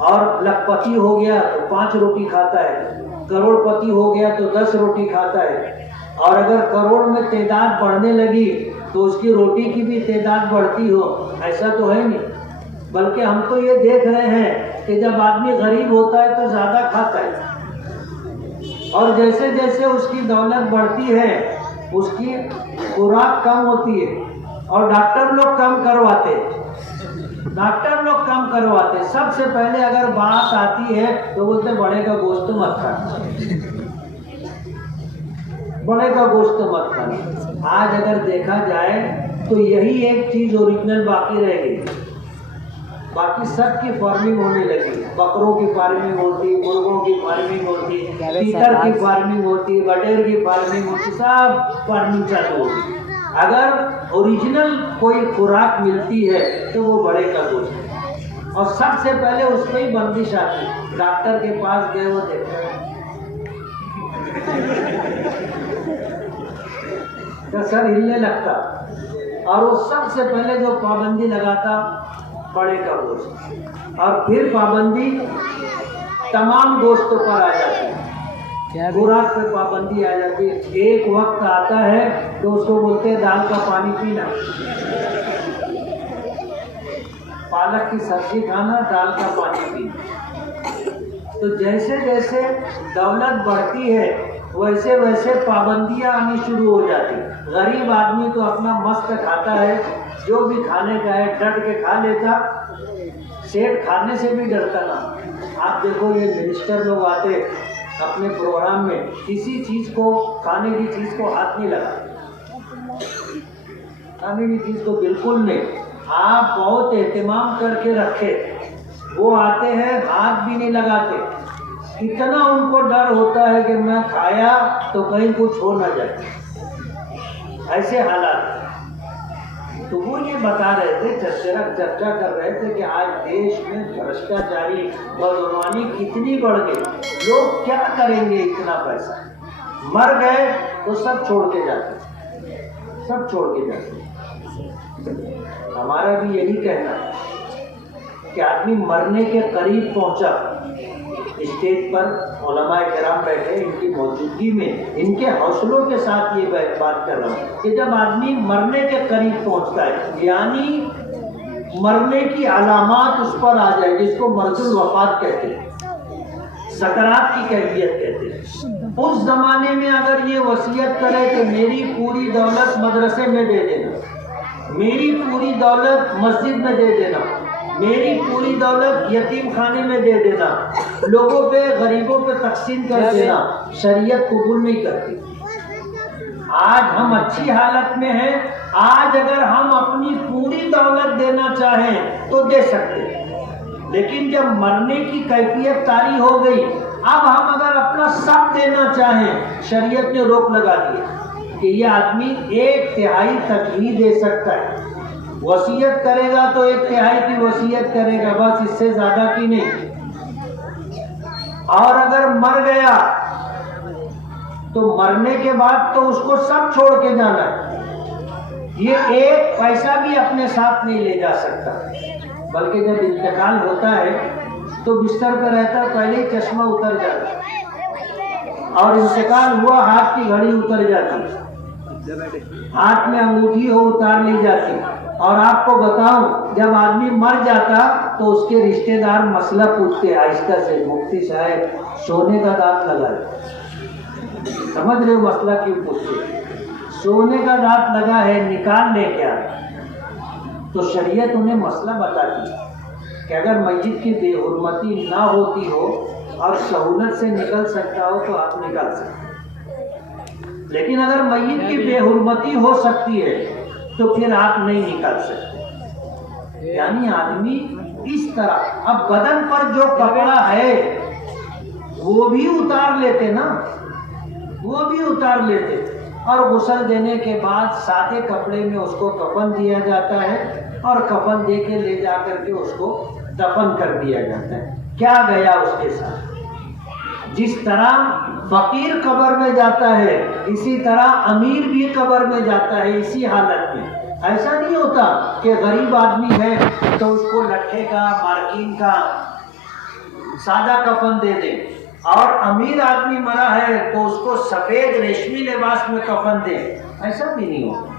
اور لکھپتی ہو گیا تو 5 روٹی کھاتا ہے، کروڑ پتی ہو گیا تو 10 روٹی کھاتا ہے، اور اگر کروڑ میں تعداد بڑھنے لگی تو اس کی روٹی کی بھی تعداد بڑھتی ہو، ایسا تو ہے نہیں۔ بلکہ ہم تو یہ دیکھ رہے ہیں کہ جب آدمی غریب ہوتا ہے تو زیادہ کھاتا ہے، اور جیسے جیسے اس کی دولت بڑھتی ہے اس کی خوراک کم ہوتی ہے، اور ڈاکٹر لوگ کم کرواتے۔ سب سے پہلے اگر بات آتی ہے تو بولتے بڑے کا گوشت مت کھانا، بڑے کا گوشت مت کھانا۔ آج اگر دیکھا جائے تو یہی ایک چیز اوریجنل باقی رہ گئی، باقی سب کی فارمنگ ہونے لگی، بکروں کی فارمنگ ہوتی، مرغوں کی فارمنگ ہوتی، تیتر کی فارمنگ ہوتی، بٹیر کی فارمنگ ہوتی، سب فارمنگ چالو ہوتی۔ اگر اوریجنل کوئی خوراک ملتی ہے تو وہ بڑے کا گوشت ہے، اور سب سے پہلے اس پہ ہی بندش آتی۔ ڈاکٹر کے پاس گئے، وہ دیکھا تو سر ہلنے لگتا، اور وہ سب سے پہلے جو پابندی لگاتا بڑے کا گوشت، اور پھر پابندی تمام گوشتوں پر آ جاتی ہے، خوراک پہ پابندی آ جاتی ہے۔ ایک وقت آتا ہے تو اس کو بولتے ہیں دال کا پانی پینا، پالک کی سبزی کھانا، دال کا پانی پینا۔ تو جیسے جیسے دولت بڑھتی ہے ویسے ویسے پابندیاں آنی شروع ہو جاتی۔ غریب آدمی تو اپنا مست کھاتا ہے، جو بھی کھانے کا ہے ڈٹ کے کھا لیتا، سیٹ کھانے سے بھی ڈرتا نا۔ آپ دیکھو یہ منسٹر لوگ آتے اپنے پروگرام میں، کسی چیز کو کھانے کی چیز کو ہاتھ نہیں لگاتے، کھانے کی چیز کو بالکل نہیں۔ آپ بہت اہتمام کر کے رکھے، وہ آتے ہیں ہاتھ بھی نہیں لگاتے، اتنا ان کو ڈر ہوتا ہے کہ میں کھایا تو کہیں کچھ ہو نہ جائے، ایسے حالات۔ تو وہ یہ بتا رہے تھے، چرچا کر رہے تھے کہ آج دیش میں بھرشٹاچاری بدعنوانی کتنی بڑھ گئی، لوگ کیا کریں گے اتنا پیسہ، مر گئے تو سب چھوڑ کے جاتے، سب چھوڑ کے جاتے۔ ہمارا بھی یہی کہنا ہے کہ آدمی مرنے کے قریب پہنچا، اسٹیج پر علماء کرام بیٹھے، ان کی موجودگی میں ان کے حوصلوں کے ساتھ یہ بات کر رہا ہوں کہ جب آدمی مرنے کے قریب پہنچتا ہے، یعنی مرنے کی علامات اس پر آ جائے، جس کو مرض الوفات کہتے ہیں، سکرات کی کیفیت کہتے ہیں، اس زمانے میں اگر یہ وصیت کرے کہ میری پوری دولت مدرسے میں دے دینا، میری پوری دولت مسجد میں دے دینا، میری پوری دولت یتیم خانے میں دے دینا، لوگوں پہ غریبوں پہ تقسیم کر دینا، شریعت قبول نہیں کرتی۔ آج ہم اچھی حالت میں ہیں، آج اگر ہم اپنی پوری دولت دینا چاہیں تو دے سکتے ہیں، لیکن جب مرنے کی کیفیت طاری ہو گئی، اب ہم اگر اپنا سب دینا چاہیں، شریعت نے روک لگا دیا کہ یہ آدمی 1/3 تک ہی دے سکتا ہے، وصیت کرے گا تو 1/3 کی وصیت کرے گا، بس اس سے زیادہ کی نہیں۔ اور اگر مر گیا تو مرنے کے بعد تو اس کو سب چھوڑ کے جانا ہے، یہ ایک پیسہ بھی اپنے ساتھ نہیں لے جا سکتا، بلکہ جب انتقال ہوتا ہے تو بستر پہ رہتا ہے، پہلے ہی چشمہ اتر جاتا ہے، اور انتقال ہوا ہاتھ کی گھڑی اتر جاتی، ہاتھ میں انگوٹھی ہو اتار لی جاتی۔ اور آپ کو بتاؤں، جب آدمی مر جاتا تو اس کے رشتہ دار مسئلہ پوچھتے آہستہ سے، مفتی صاحب سونے کا دانت لگا، سمجھ رہے ہو مسئلہ کیوں پوچھتے؟ سونے کا دانت لگا ہے، نکال لے کیا؟ تو شریعت انہیں مسئلہ بتاتی کہ اگر میت کی بے حرمتی نہ ہوتی ہو اور سہولت سے نکل سکتا ہو تو آپ نکال سکتے، لیکن اگر میت کی بے حرمتی ہو سکتی ہے تو پھر آپ نہیں نکال سکتے۔ یعنی آدمی اس طرح، اب بدن پر جو کپڑا ہے وہ بھی اتار لیتے نا، وہ بھی اتار لیتے، اور غسل دینے کے بعد سادے کپڑے میں اس کو کفن دیا جاتا ہے، اور کفن دے کے لے جا کر کے اس کو دفن کر دیا جاتا ہے۔ کیا گیا اس کے ساتھ؟ جس طرح فقیر قبر میں جاتا ہے اسی طرح امیر بھی قبر میں جاتا ہے، اسی حالت میں۔ ایسا نہیں ہوتا کہ غریب آدمی ہے تو اس کو لٹھے کا، مارکین کا سادہ کفن دے دے، اور امیر آدمی مرا ہے تو اس کو سفید ریشمی لباس میں کفن دے، ایسا بھی نہیں ہوتا،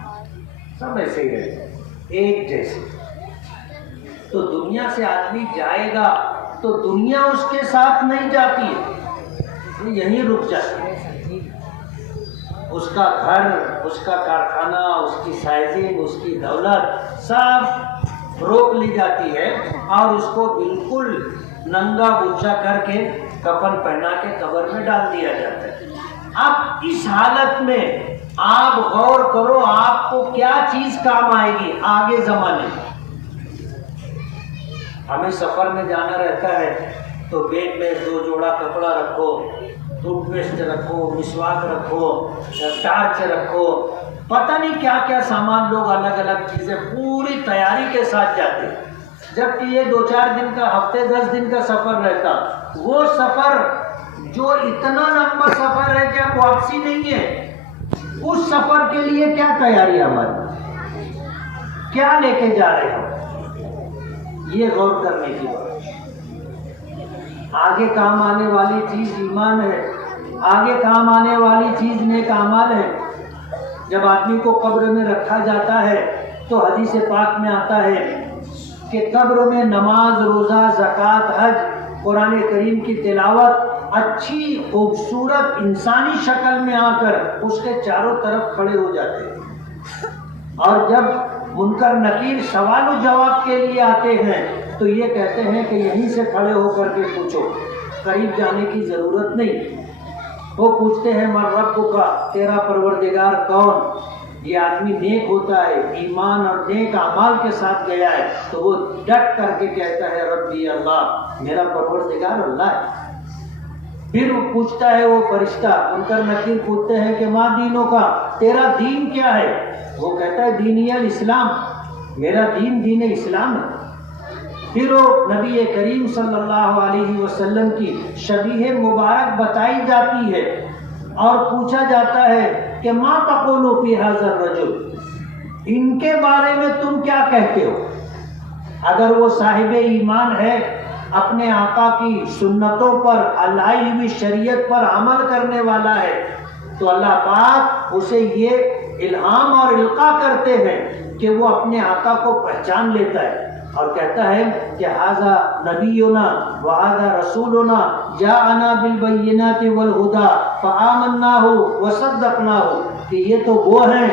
سب ایسے ہی رہتے ایک جیسے۔ تو دنیا سے آدمی جائے گا تو دنیا اس کے ساتھ نہیں جاتی ہے، یہیں رک جاتی ہے، اس کا گھر، اس کا کارخانہ، اس کی سائزنگ، اس کی دولت سب روک لی جاتی ہے، اور اس کو بالکل ننگا بچھا کر کے کفن پہنا کے قبر میں ڈال دیا جاتا ہے۔ اب اس حالت میں آپ غور کرو، آپ کو کیا چیز کام آئے گی آگے زمانے میں؟ ہمیں سفر میں جانا رہتا ہے تو بیگ میں 2 جوڑا کپڑا رکھو، ٹوتھ پیسٹ رکھو، مسواک رکھو، ٹارچ رکھو، پتہ نہیں کیا کیا سامان، لوگ الگ الگ چیزیں پوری تیاری کے ساتھ جاتے ہیں، جبکہ یہ 2-4 دن کا، ہفتے 10 دن کا سفر رہتا، وہ سفر جو اتنا لمبا سفر ہے کہ اب واپسی نہیں ہے، اس سفر کے لیے کیا تیاری ہماری، کیا لے کے جا رہے ہو، یہ غور کرنے کی بات۔ آگے کام آنے والی چیز ایمان ہے، آگے کام آنے والی چیز نیک اعمال ہے۔ جب آدمی کو قبر میں رکھا جاتا ہے تو حدیث پاک میں آتا ہے کہ قبر میں نماز، روزہ، زکوٰۃ، حج، قرآن کریم کی تلاوت اچھی خوبصورت انسانی شکل میں آ کر اس کے چاروں طرف کھڑے ہو جاتے ہیں، اور جب منکر نکیر سوال و جواب کے لیے آتے ہیں تو یہ کہتے ہیں کہ یہیں سے کھڑے ہو کر کے پوچھو، قریب جانے کی ضرورت نہیں۔ وہ پوچھتے ہیں من رب کا، تیرا پروردگار کون؟ یہ آدمی نیک ہوتا ہے، ایمان اور نیک اعمال کے ساتھ گیا ہے تو وہ ڈٹ کر کے کہتا ہے ربی اللہ، میرا پروردگار اللہ ہے۔ پھر وہ پوچھتا ہے، وہ فرشتہ منکر نکیر پوچھتے ہیں کہ ماں دینوں کا، تیرا دین کیا ہے؟ وہ کہتا ہے دینی الاسلام، میرا دین دین اسلام ہے۔ پھر وہ نبی کریم صلی اللہ علیہ وسلم کی شبیہ مبارک بتائی جاتی ہے اور پوچھا جاتا ہے کہ ما تقول فی ھذا الرجل، ان کے بارے میں تم کیا کہتے ہو؟ اگر وہ صاحب ایمان ہے، اپنے آقا کی سنتوں پر، لائی ہوئی شریعت پر عمل کرنے والا ہے، تو اللہ پاک اسے یہ الہام اور القاء کرتے ہیں کہ وہ اپنے آقا کو پہچان لیتا ہے اور کہتا ہے کہ ھذا نبینا وھذا رسولنا جاءنا بالبینات والہدی فآمناہ وصدقناہ، کہ یہ تو وہ ہیں،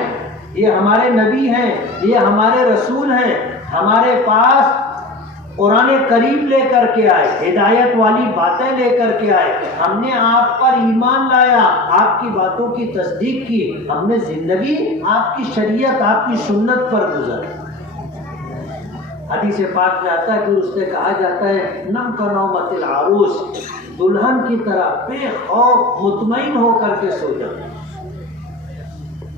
یہ ہمارے نبی ہیں، یہ ہمارے رسول ہیں، ہمارے پاس قرآن کریم لے کر کے آئے، ہدایت والی باتیں لے کر کے آئے، ہم نے آپ پر ایمان لایا، آپ کی باتوں کی تصدیق کی، ہم نے زندگی آپ کی شریعت، آپ کی سنت پر گزاری۔ حدیث پاک میں آتا ہے، پھر اس سے کہا جاتا ہے نم کا نومت العروس، دلہن کی طرح بے خوف مطمئن ہو کر کے سو جا۔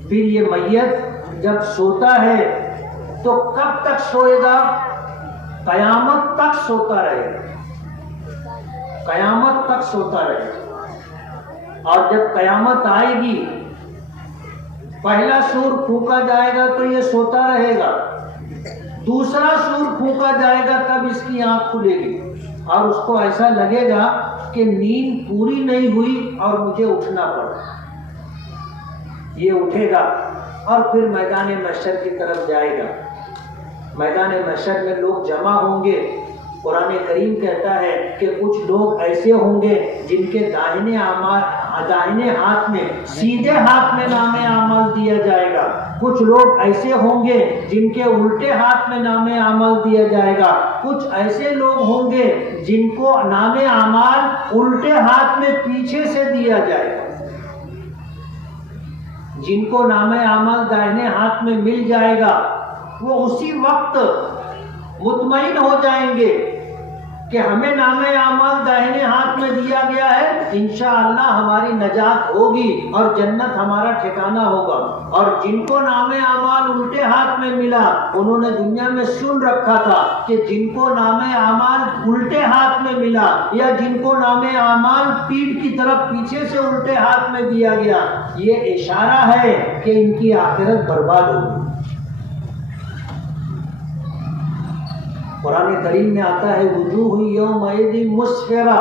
پھر یہ میت جب سوتا ہے تو کب تک سوئے گا؟ قیامت تک سوتا رہے گا، قیامت تک سوتا رہے گا۔ اور جب قیامت آئے گی، پہلا سور پھونکا جائے گا تو یہ سوتا رہے گا، دوسرا سور پھونکا جائے گا تب اس کی آنکھ کھلے گی اور اس کو ایسا لگے گا کہ نیند پوری نہیں ہوئی اور مجھے اٹھنا پڑا۔ یہ اٹھے گا اور پھر میدان محشر کی طرف جائے گا۔ میدان محشر میں لوگ جمع ہوں گے۔ قرآن کریم کہتا ہے کہ کچھ لوگ ایسے ہوں گے جن کے داہنے ہاتھ میں، سیدھے ہاتھ میں نام اعمال دیا جائے گا، کچھ لوگ ایسے ہوں گے جن کے الٹے ہاتھ میں نام اعمال دیا جائے گا، کچھ ایسے لوگ ہوں گے جن کو نام اعمال الٹے ہاتھ میں پیچھے سے دیا جائے گا۔ جن کو نام اعمال داہنے ہاتھ میں مل جائے گا وہ اسی وقت مطمئن ہو جائیں گے کہ ہمیں نام اعمال داہنے ہاتھ میں دیا گیا ہے، انشاءاللہ ہماری نجات ہوگی اور جنت ہمارا ٹھکانہ ہوگا۔ اور جن کو نام اعمال الٹے ہاتھ میں ملا، انہوں نے دنیا میں سن رکھا تھا کہ جن کو نام اعمال الٹے ہاتھ میں ملا یا جن کو نام اعمال پیٹھ کی طرف پیچھے سے الٹے ہاتھ میں دیا گیا، یہ اشارہ ہے کہ ان کی آخرت برباد ہوگی۔ قرآن کریم میں آتا ہے وجوہ یومئذ مسفرہ،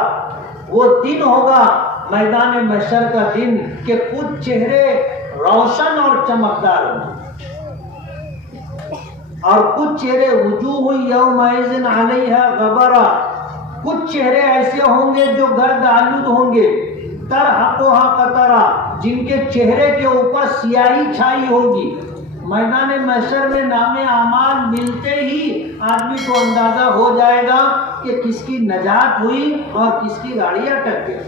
وہ دن ہوگا میدان محشر کا دن کہ کچھ چہرے روشن اور چمکدار ہوں گے اور کچھ چہرے وجوہ یومئذ علیہا غبرہ، کچھ چہرے ایسے ہوں گے جو گرد آلود ہوں گے، ترہقھا قطرہ، جن کے چہرے کے اوپر سیاہی چھائی ہوگی۔ میدان محشر میں نام اعمال ملتے ہی آدمی کو اندازہ ہو جائے گا کہ کس کی نجات ہوئی اور کس کی گاڑی اٹک گئی۔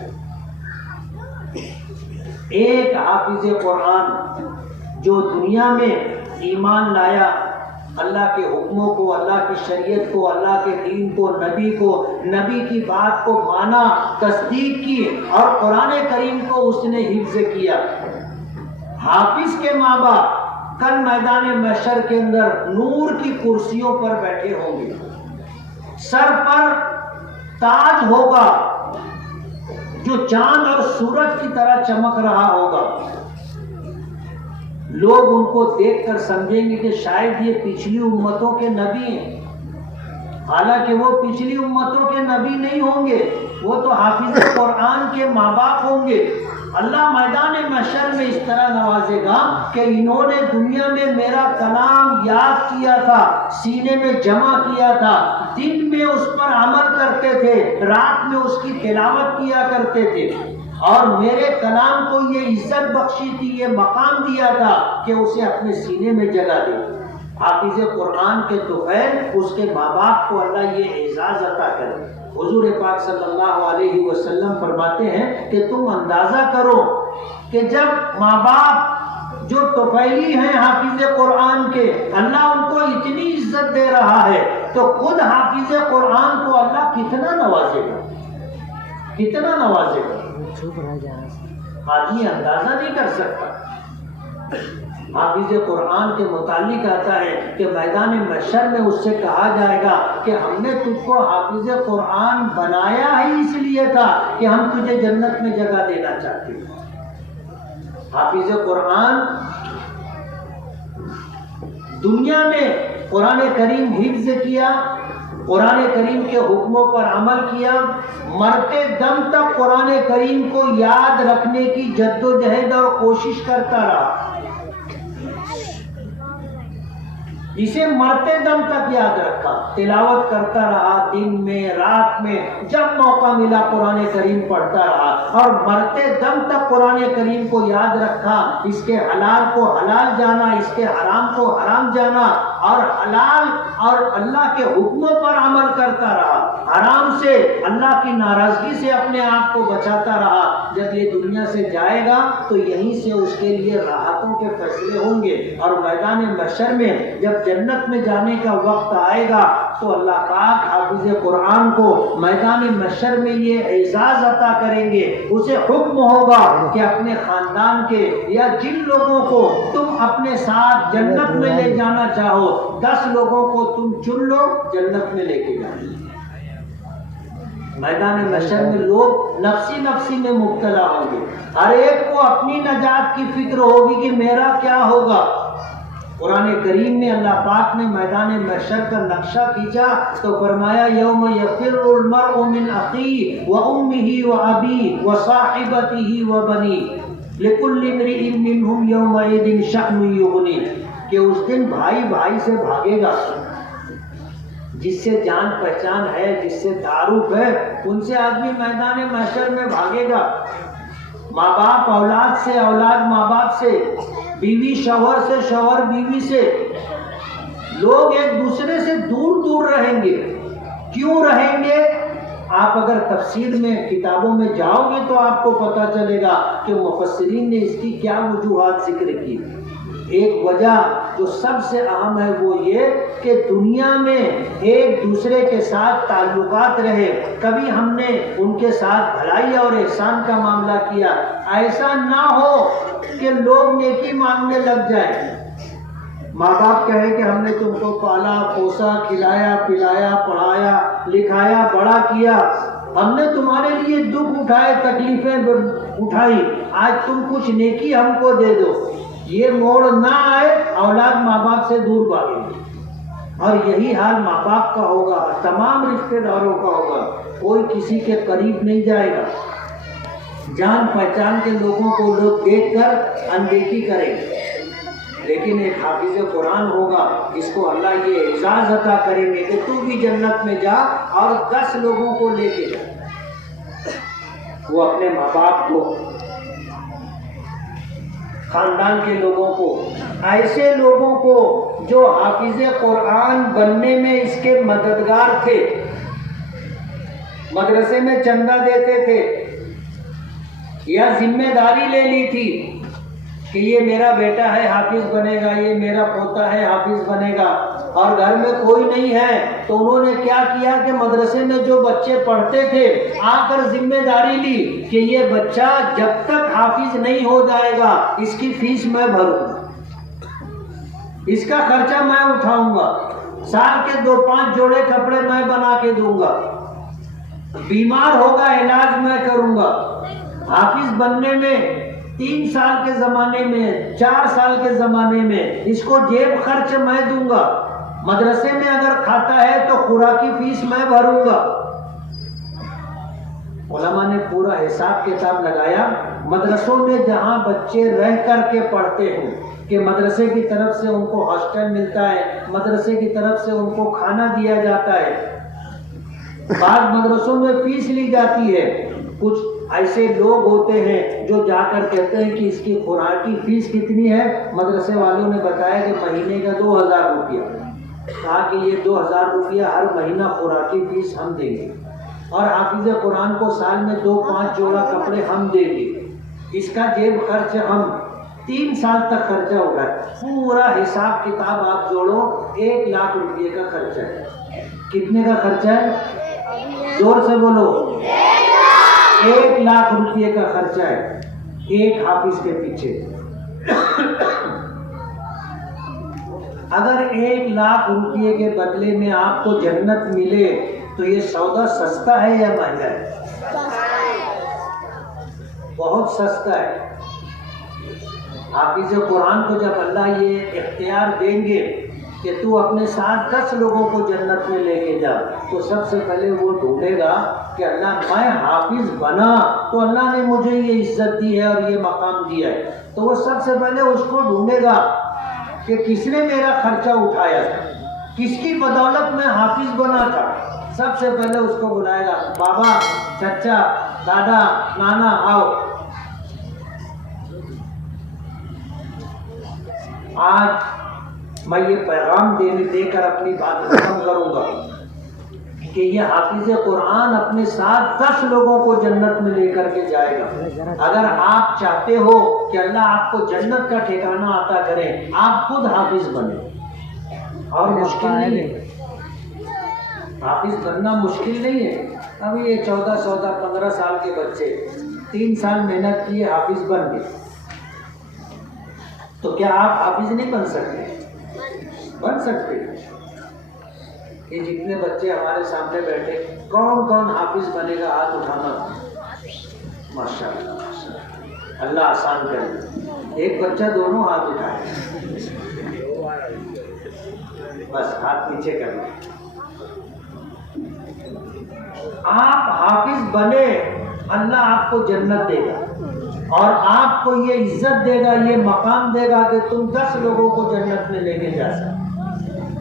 ایک حافظ قرآن جو دنیا میں ایمان لایا، اللہ کے حکموں کو، اللہ کی شریعت کو، اللہ کے دین کو، نبی کی بات کو مانا، تصدیق کی اور قرآن کریم کو اس نے حفظ کیا۔ حافظ کے ماں باپ کل میدان محشر کے اندر نور کی کرسیوں پر بیٹھے ہوں گے، سر پر تاج ہوگا، جو چاند اور سورج کی طرح چمک رہا ہوگا. لوگ ان کو دیکھ کر سمجھیں گے کہ شاید یہ پچھلی امتوں کے نبی ہیں، حالانکہ وہ پچھلی امتوں کے نبی نہیں ہوں گے، وہ تو حافظ قرآن کے ماں باپ ہوں گے. اللہ میدان محشر میں اس طرح نوازے گا کہ انہوں نے دنیا میں میرا کلام یاد کیا تھا، سینے میں جمع کیا تھا، دن میں اس پر عمل کرتے تھے، رات میں اس کی تلاوت کیا کرتے تھے، اور میرے کلام کو یہ عزت بخشی تھی، یہ مقام دیا تھا کہ اسے اپنے سینے میں جگہ دے. حافظ قرآن کے طفیل اس کے ماں باپ کو اللہ یہ اعزاز عطا کرے. حضور پاک صلی اللہ علیہ وسلم فرماتے ہیں کہ تم اندازہ کرو کہ جب ماں باپ جو طفیلی ہیں حافظ قرآن کے، اللہ ان کو اتنی عزت دے رہا ہے تو خود حافظ قرآن کو اللہ کتنا نوازے گا، کتنا نوازے گا. آدمی اندازہ نہیں کر سکتا. حافظ قرآن کے متعلق آتا ہے کہ میدان محشر میں اس سے کہا جائے گا کہ ہم نے تجھ کو حافظ قرآن بنایا ہی اس لیے تھا کہ ہم تجھے جنت میں جگہ دینا چاہتے ہیں. حافظ قرآن دنیا میں قرآن کریم حفظ کیا، قرآن کریم کے حکموں پر عمل کیا، مرتے دم تک قرآن کریم کو یاد رکھنے کی جد و جہد اور کوشش کرتا رہا، اسے مرتے دم تک یاد رکھا، تلاوت کرتا رہا، دن میں رات میں جب موقع ملا قرآن کریم پڑھتا رہا، اور مرتے دم تک قرآن کریم کو یاد رکھا. اس کے حلال کو حلال جانا، اس کے حرام کو حرام جانا، اور حلال اور اللہ کے حکموں پر عمل کرتا رہا، حرام سے اللہ کی ناراضگی سے اپنے آپ کو بچاتا رہا. جب یہ دنیا سے جائے گا تو یہیں سے اس کے لیے راحتوں کے فیصلے ہوں گے، اور میدان محشر میں جب جنت میں جانے کا وقت آئے گا تو اللہ پاک حافظ قرآن کو میدان محشر میں یہ اعزاز عطا کریں گے. اسے حکم ہوگا کہ اپنے خاندان کے یا جن لوگوں کو تم اپنے ساتھ جنت میں لے جانا چاہو، 10 لوگوں کو تم چن لو، جنت میں لے کے جاؤ. میدان محشر میں لوگ نفسی نفسی میں مبتلا ہوں گے، ہر ایک کو اپنی نجات کی فکر ہوگی کہ میرا کیا ہوگا. قرآن کریم میں اللہ پاک نے میدان محشر کا نقشہ کھینچا تو فرمایا یوم یفر المرء من اخیہ وامہ وابیہ وصاحبتہ وبنیہ لکل امرئ منہم یومئذ شأن یغنیہ، کہ اس دن بھائی بھائی سے بھاگے گا، جس سے جان پہچان ہے، جس سے تعارف ہے، ان سے آدمی میدان محشر میں بھاگے گا. ماں باپ اولاد سے، اولاد ماں باپ سے، بیوی شوہر سے، شوہر بیوی سے، لوگ ایک دوسرے سے دور دور رہیں گے. کیوں رہیں گے؟ آپ اگر تفسیر میں کتابوں میں جاؤ گے تو آپ کو پتہ چلے گا کہ مفسرین نے اس کی کیا وجوہات ذکر کی. ایک وجہ جو سب سے اہم ہے وہ یہ کہ دنیا میں ایک دوسرے کے ساتھ تعلقات رہے، کبھی ہم نے ان کے ساتھ بھلائی اور احسان کا معاملہ کیا، ایسا نہ ہو کہ لوگ نیکی مانگنے لگ جائیں. ماں باپ کہے کہ ہم نے تم کو پالا پوسا، کھلایا پلایا، پڑھایا لکھایا، بڑا کیا، ہم نے تمہارے لیے دکھ اٹھائے، تکلیفیں اٹھائی، آج تم کچھ نیکی ہم کو دے دو. یہ موڑ نہ آئے، اولاد ماں باپ سے دور بھاگیں گے. اور یہی حال ماں باپ کا ہوگا، تمام رشتہ داروں کا ہوگا، کوئی کسی کے قریب نہیں جائے گا. جان پہچان کے لوگوں کو لوگ دیکھ کر اندیکھی کریں گے، لیکن ایک حافظ قرآن ہوگا، اس کو اللہ یہ اعزاز عطا کریں گے کہ تو بھی جنت میں جا اور 10 لوگوں کو لے کے جا. وہ اپنے ماں باپ کو، خاندان کے لوگوں کو، ایسے لوگوں کو جو حافظ قرآن بننے میں اس کے مددگار تھے، مدرسے میں چندہ دیتے تھے یا ذمہ داری لے لی تھی کہ یہ میرا بیٹا ہے حافظ بنے گا، یہ میرا پوتا ہے حافظ بنے گا، اور گھر میں کوئی نہیں ہے تو انہوں نے کیا کیا کہ مدرسے میں جو بچے پڑھتے تھے آ کر ذمہ داری لی کہ یہ بچہ جب تک حافظ نہیں ہو جائے گا اس کی فیس میں بھروں گا، اس کا خرچہ میں اٹھاؤں گا، سال کے 2-5 جوڑے کپڑے میں بنا کے دوں گا. بیمار ہوگا علاج میں کروں گا. حافظ بننے میں 3 سال کے زمانے میں 4 سال کے زمانے میں اس کو جیب خرچ میں دوں گا. مدرسے میں اگر کھاتا ہے تو خوراکی فیس میں بھروں گا. علماء نے پورا حساب کتاب لگایا. مدرسوں میں جہاں بچے رہ کر کے پڑھتے ہیں کہ مدرسے کی طرف سے ان کو ہاسٹل ملتا ہے, مدرسے کی طرف سے ان کو کھانا دیا جاتا ہے, بعض مدرسوں میں فیس لی جاتی ہے. کچھ ایسے لوگ ہوتے ہیں جو جا کر کہتے ہیں کہ اس کی خوراکی فیس کتنی ہے. مدرسے والوں نے بتایا کہ مہینے کا 2000 روپیہ. کہا کہ یہ 2000 روپیہ ہر مہینہ خوراکی فیس ہم دیں گے, اور حافظ قرآن کو سال میں 2-5 جوڑا کپڑے ہم دیں گے. اس کا جیب خرچ ہم 3 سال تک خرچہ ہوگا. پورا حساب کتاب آپ جوڑو 1 لاکھ روپیے کا خرچہ ہے. کتنے کا خرچہ ہے؟ زور سے بولو. 1 لاکھ روپیے کا خرچہ ہے ایک حافظ کے پیچھے. اگر 1 لاکھ روپیے کے بدلے میں آپ کو جنت ملے تو یہ سودا سستا ہے یا مہنگا ہے؟ بہت سستا ہے. حافظ قرآن کو جب اللہ یہ اختیار دیں گے کہ تو اپنے ساتھ 10 لوگوں کو جنت میں لے کے جا, تو سب سے پہلے وہ ڈھونڈے گا کہ اللہ میں حافظ بنا تو اللہ نے مجھے یہ عزت دی ہے اور یہ مقام دیا ہے. تو وہ سب سے پہلے اس کو ڈھونڈے گا کہ کس نے میرا خرچہ اٹھایا تھا, کس کی بدولت میں حافظ بنا تھا. سب سے پہلے اس کو بلائے گا, بابا, چچا, دادا, نانا, آؤ. آج میں یہ پیغام دے کر اپنی بات ختم کروں گا کہ یہ حافظ قرآن اپنے ساتھ 10 لوگوں کو جنت میں لے کر کے جائے گا. اگر آپ چاہتے ہو کہ اللہ آپ کو جنت کا ٹھکانہ عطا کرے, آپ خود حافظ بنے. اور مشکل نہیں ہے, حافظ بننا مشکل نہیں ہے. ابھی یہ 14-15 سال کے بچے 3 سال محنت کیے حافظ بن گئے. تو کیا آپ حافظ نہیں بن سکتے؟ بن سکتے. یہ جتنے بچے ہمارے سامنے بیٹھے, کون کون حافظ بنے گا ہاتھ اٹھانا. ماشاءاللہ, اللہ آسان کرے. ایک بچہ دونوں ہاتھ اٹھائے, بس ہاتھ نیچے کر لیں. آپ حافظ بنے, اللہ آپ کو جنت دے گا اور آپ کو یہ عزت دے گا, یہ مقام دے گا کہ تم 10 لوگوں کو جنت میں لے کے جا سکتے.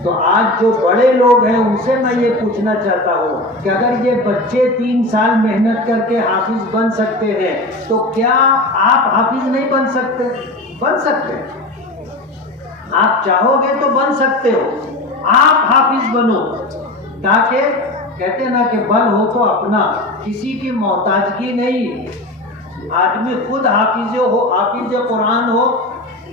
تو آج جو بڑے لوگ ہیں ان سے میں یہ پوچھنا چاہتا ہوں کہ اگر یہ بچے 3 سال محنت کر کے حافظ بن سکتے ہیں تو کیا آپ حافظ نہیں بن سکتے؟ بن سکتے ہیں. آپ چاہو گے تو بن سکتے ہو. آپ حافظ بنو, تاکہ کہتے نا کہ بل ہو تو اپنا, کسی کی محتاجگی نہیں. آدمی خود حافظ قرآن ہو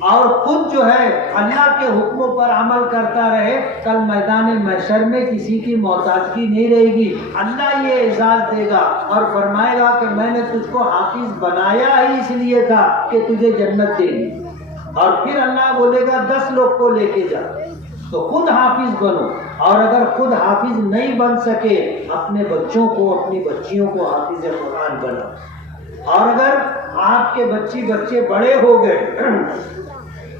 اور خود جو ہے اللہ کے حکموں پر عمل کرتا رہے, کل میدان محشر میں کسی کی محتاجگی نہیں رہے گی. اللہ یہ اعزاز دے گا اور فرمائے گا کہ میں نے تجھ کو حافظ بنایا ہی اس لیے تھا کہ تجھے جنت دے گی. اور پھر اللہ بولے گا 10 لوگ کو لے کے جا. تو خود حافظ بنو, اور اگر خود حافظ نہیں بن سکے اپنے بچوں کو, اپنی بچیوں کو حافظ قرآن بنا. اور اگر آپ کے بچے بڑے ہو گئے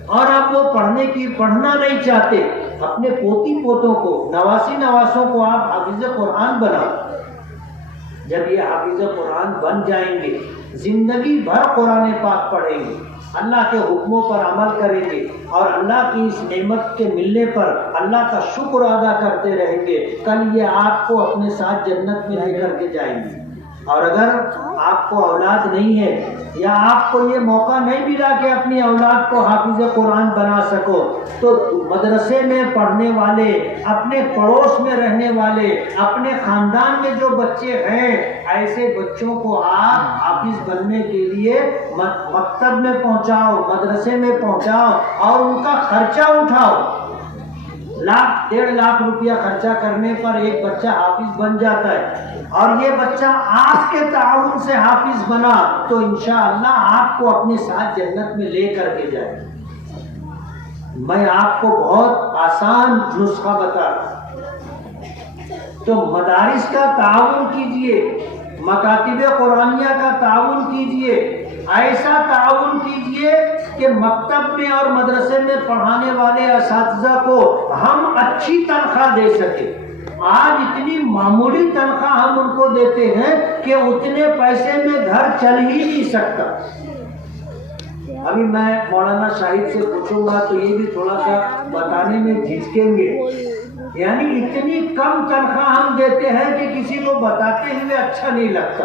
اور آپ وہ پڑھنا نہیں چاہتے, اپنے پوتی پوتوں کو, نواسی نواسوں کو آپ حافظ قرآن بناؤ. جب یہ حافظ قرآن بن جائیں گے, زندگی بھر قرآن پاک پڑھیں گے, اللہ کے حکموں پر عمل کریں گے اور اللہ کی اس نعمت کے ملنے پر اللہ کا شکر ادا کرتے رہیں گے, کل یہ آپ کو اپنے ساتھ جنت میں لے کر کے جائیں گے. اور اگر آپ کو اولاد نہیں ہے یا آپ کو یہ موقع نہیں ملا کہ اپنی اولاد کو حافظ قرآن بنا سکو, تو مدرسے میں پڑھنے والے, اپنے پڑوس میں رہنے والے, اپنے خاندان میں جو بچے ہیں, ایسے بچوں کو آپ حافظ بننے کے لیے مکتب میں پہنچاؤ, مدرسے میں پہنچاؤ اور ان کا خرچہ اٹھاؤ. 1.5 لاکھ روپیہ خرچہ کرنے پر ایک بچہ حافظ بن جاتا ہے, اور یہ بچہ آپ کے تعاون سے حافظ بنا تو انشاءاللہ آپ کو اپنے ساتھ جنت میں لے کر کے جائے. میں آپ کو بہت آسان نسخہ بتا رہا ہوں. تو مدارس کا تعاون کیجئے، مکاتب قرآنیہ کا تعاون کیجئے، ایسا تعاون کیجئے کہ مکتب میں اور مدرسے میں پڑھانے والے اساتذہ کو ہم اچھی تنخواہ دے سکیں۔ آج اتنی معمولی تنخواہ ہم ان کو دیتے ہیں کہ اتنے پیسے میں گھر چل ہی نہیں سکتا۔ ابھی میں مولانا شاہد سے پوچھوں گا تو یہ بھی تھوڑا سا بتانے میں جھجکیں گے، یعنی اتنی کم تنخواہ ہم دیتے ہیں کہ کسی کو بتاتے ہوئے اچھا نہیں لگتا۔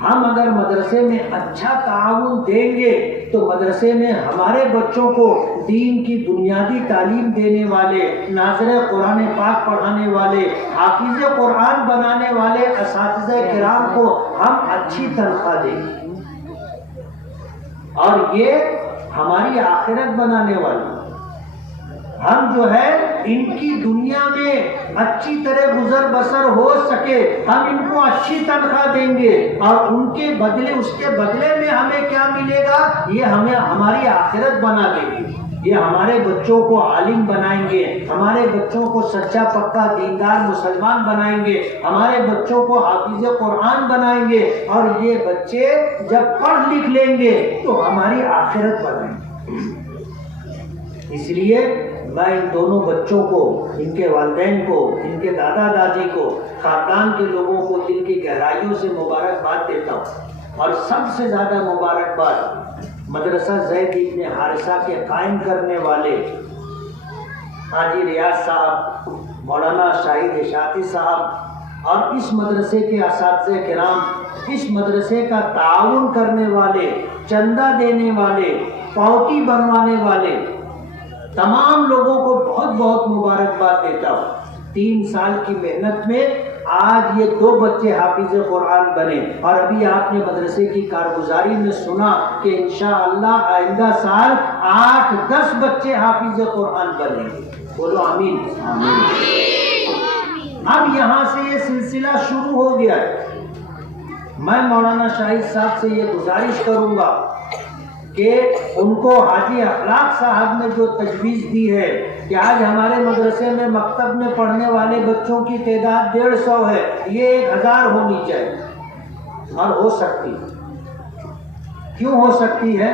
ہم اگر مدرسے میں اچھا تعاون دیں گے تو مدرسے میں ہمارے بچوں کو دین کی بنیادی تعلیم دینے والے، ناظر قرآن پاک پڑھانے والے، حافظ قرآن بنانے والے اساتذہ کرام کو ہم اچھی تنخواہ دیں گے، اور یہ ہماری آخرت بنانے والی، ہم جو ہے ان کی دنیا میں اچھی طرح گزر بسر ہو سکے، ہم ان کو اچھی تنخواہ دیں گے، اور ان کے بدلے، اس کے بدلے میں ہمیں کیا ملے گا؟ یہ ہمیں ہماری آخرت بنا دے گی، یہ ہمارے بچوں کو عالم بنائیں گے، ہمارے بچوں کو سچا پکا دیندار مسلمان بنائیں گے، ہمارے بچوں کو حافظ قرآن بنائیں گے، اور یہ بچے جب پڑھ لکھ لیں گے تو ہماری آخرت بنائیں گے۔ اس لیے میں ان دونوں بچوں کو، ان کے والدین کو، ان کے دادا دادی کو، خاندان کے لوگوں کو دل کی گہرائیوں سے مبارکباد دیتا ہوں، اور سب سے زیادہ مبارکباد مدرسہ زید ابن حارثہ کے قائم کرنے والے حاجی ریاض صاحب، مولانا شاہد اشاعتی صاحب، اور اس مدرسے کے اساتذہ کرام، اس مدرسے کا تعاون کرنے والے، چندہ دینے والے، پاؤتی بنوانے والے تمام لوگوں کو بہت بہت مبارکباد دیتا ہوں۔ 3 سال کی محنت میں آج یہ 2 بچے حافظ قرآن بنے، اور ابھی آپ نے مدرسے کی کارگزاری میں سنا کہ انشاءاللہ آئندہ سال 8-10 بچے حافظ قرآن بنیں گے۔ بولو آمین۔ اب یہاں سے یہ سلسلہ شروع ہو گیا ہے۔ میں مولانا شاہد صاحب سے یہ گزارش کروں گا کہ ان کو حاجی اخلاق صاحب نے جو تجویز دی ہے کہ آج ہمارے مدرسے میں مکتب میں پڑھنے والے بچوں کی تعداد 150 ہے، یہ 1000 ہونی چاہیے، اور ہو سکتی ہے۔ کیوں ہو سکتی ہے؟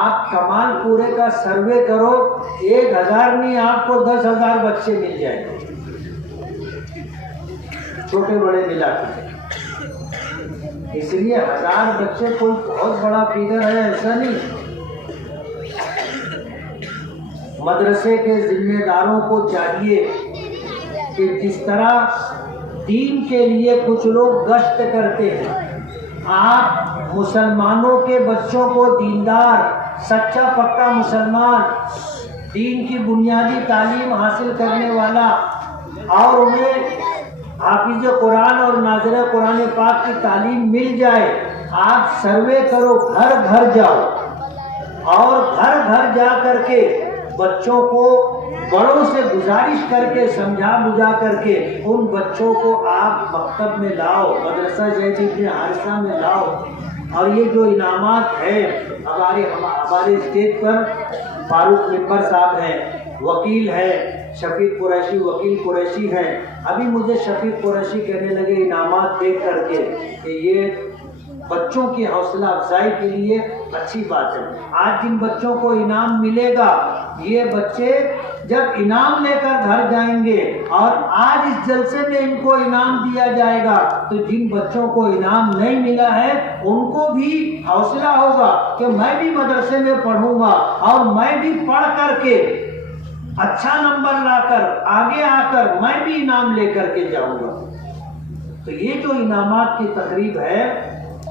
آپ کمال پورے کا سروے کرو، 1000 نہیں، آپ کو 10,000 بچے مل جائیں گے، چھوٹے بڑے ملا کے۔ اس لیے 1000 بچے کوئی بہت بڑا فگر ہے، ایسا نہیں۔ مدرسے کے ذمہ داروں کو چاہیے کہ جس طرح دین کے لیے کچھ لوگ گشت کرتے ہیں، آپ مسلمانوں کے بچوں کو دیندار، سچا پکا مسلمان، دین کی بنیادی تعلیم حاصل کرنے والا، اور انہیں حافظ قرآن اور ناظر قرآن پاک کی تعلیم مل جائے، آپ سروے کرو، گھر گھر جاؤ، اور گھر گھر جا کر کے بچوں کو بڑوں سے گزارش کر کے، سمجھا بجھا کر کے ان بچوں کو آپ مکتب میں لاؤ، مدرسہ زید ابن حارثہ میں لاؤ۔ اور یہ جو انعامات ہیں، ہمارے اسٹیج پر فاروق ممبر صاحب ہیں، وکیل ہیں، شفیق قریشی وکیل قریشی ہیں، ابھی مجھے شفیق قریشی کہنے لگے انعامات دیکھ کر کے کہ یہ بچوں کی حوصلہ افزائی کے لیے اچھی بات ہے۔ آج جن بچوں کو انعام ملے گا، یہ بچے جب انعام لے کر گھر جائیں گے، اور آج اس جلسے میں ان کو انعام دیا جائے گا، تو جن بچوں کو انعام نہیں ملا ہے ان کو بھی حوصلہ ہوگا کہ میں بھی مدرسے میں پڑھوں گا، اور میں بھی پڑھ کر کے اچھا نمبر لا کر آگے آ کر میں بھی انعام لے کر کے جاؤں گا۔ تو یہ جو انعامات کی تقریب ہے،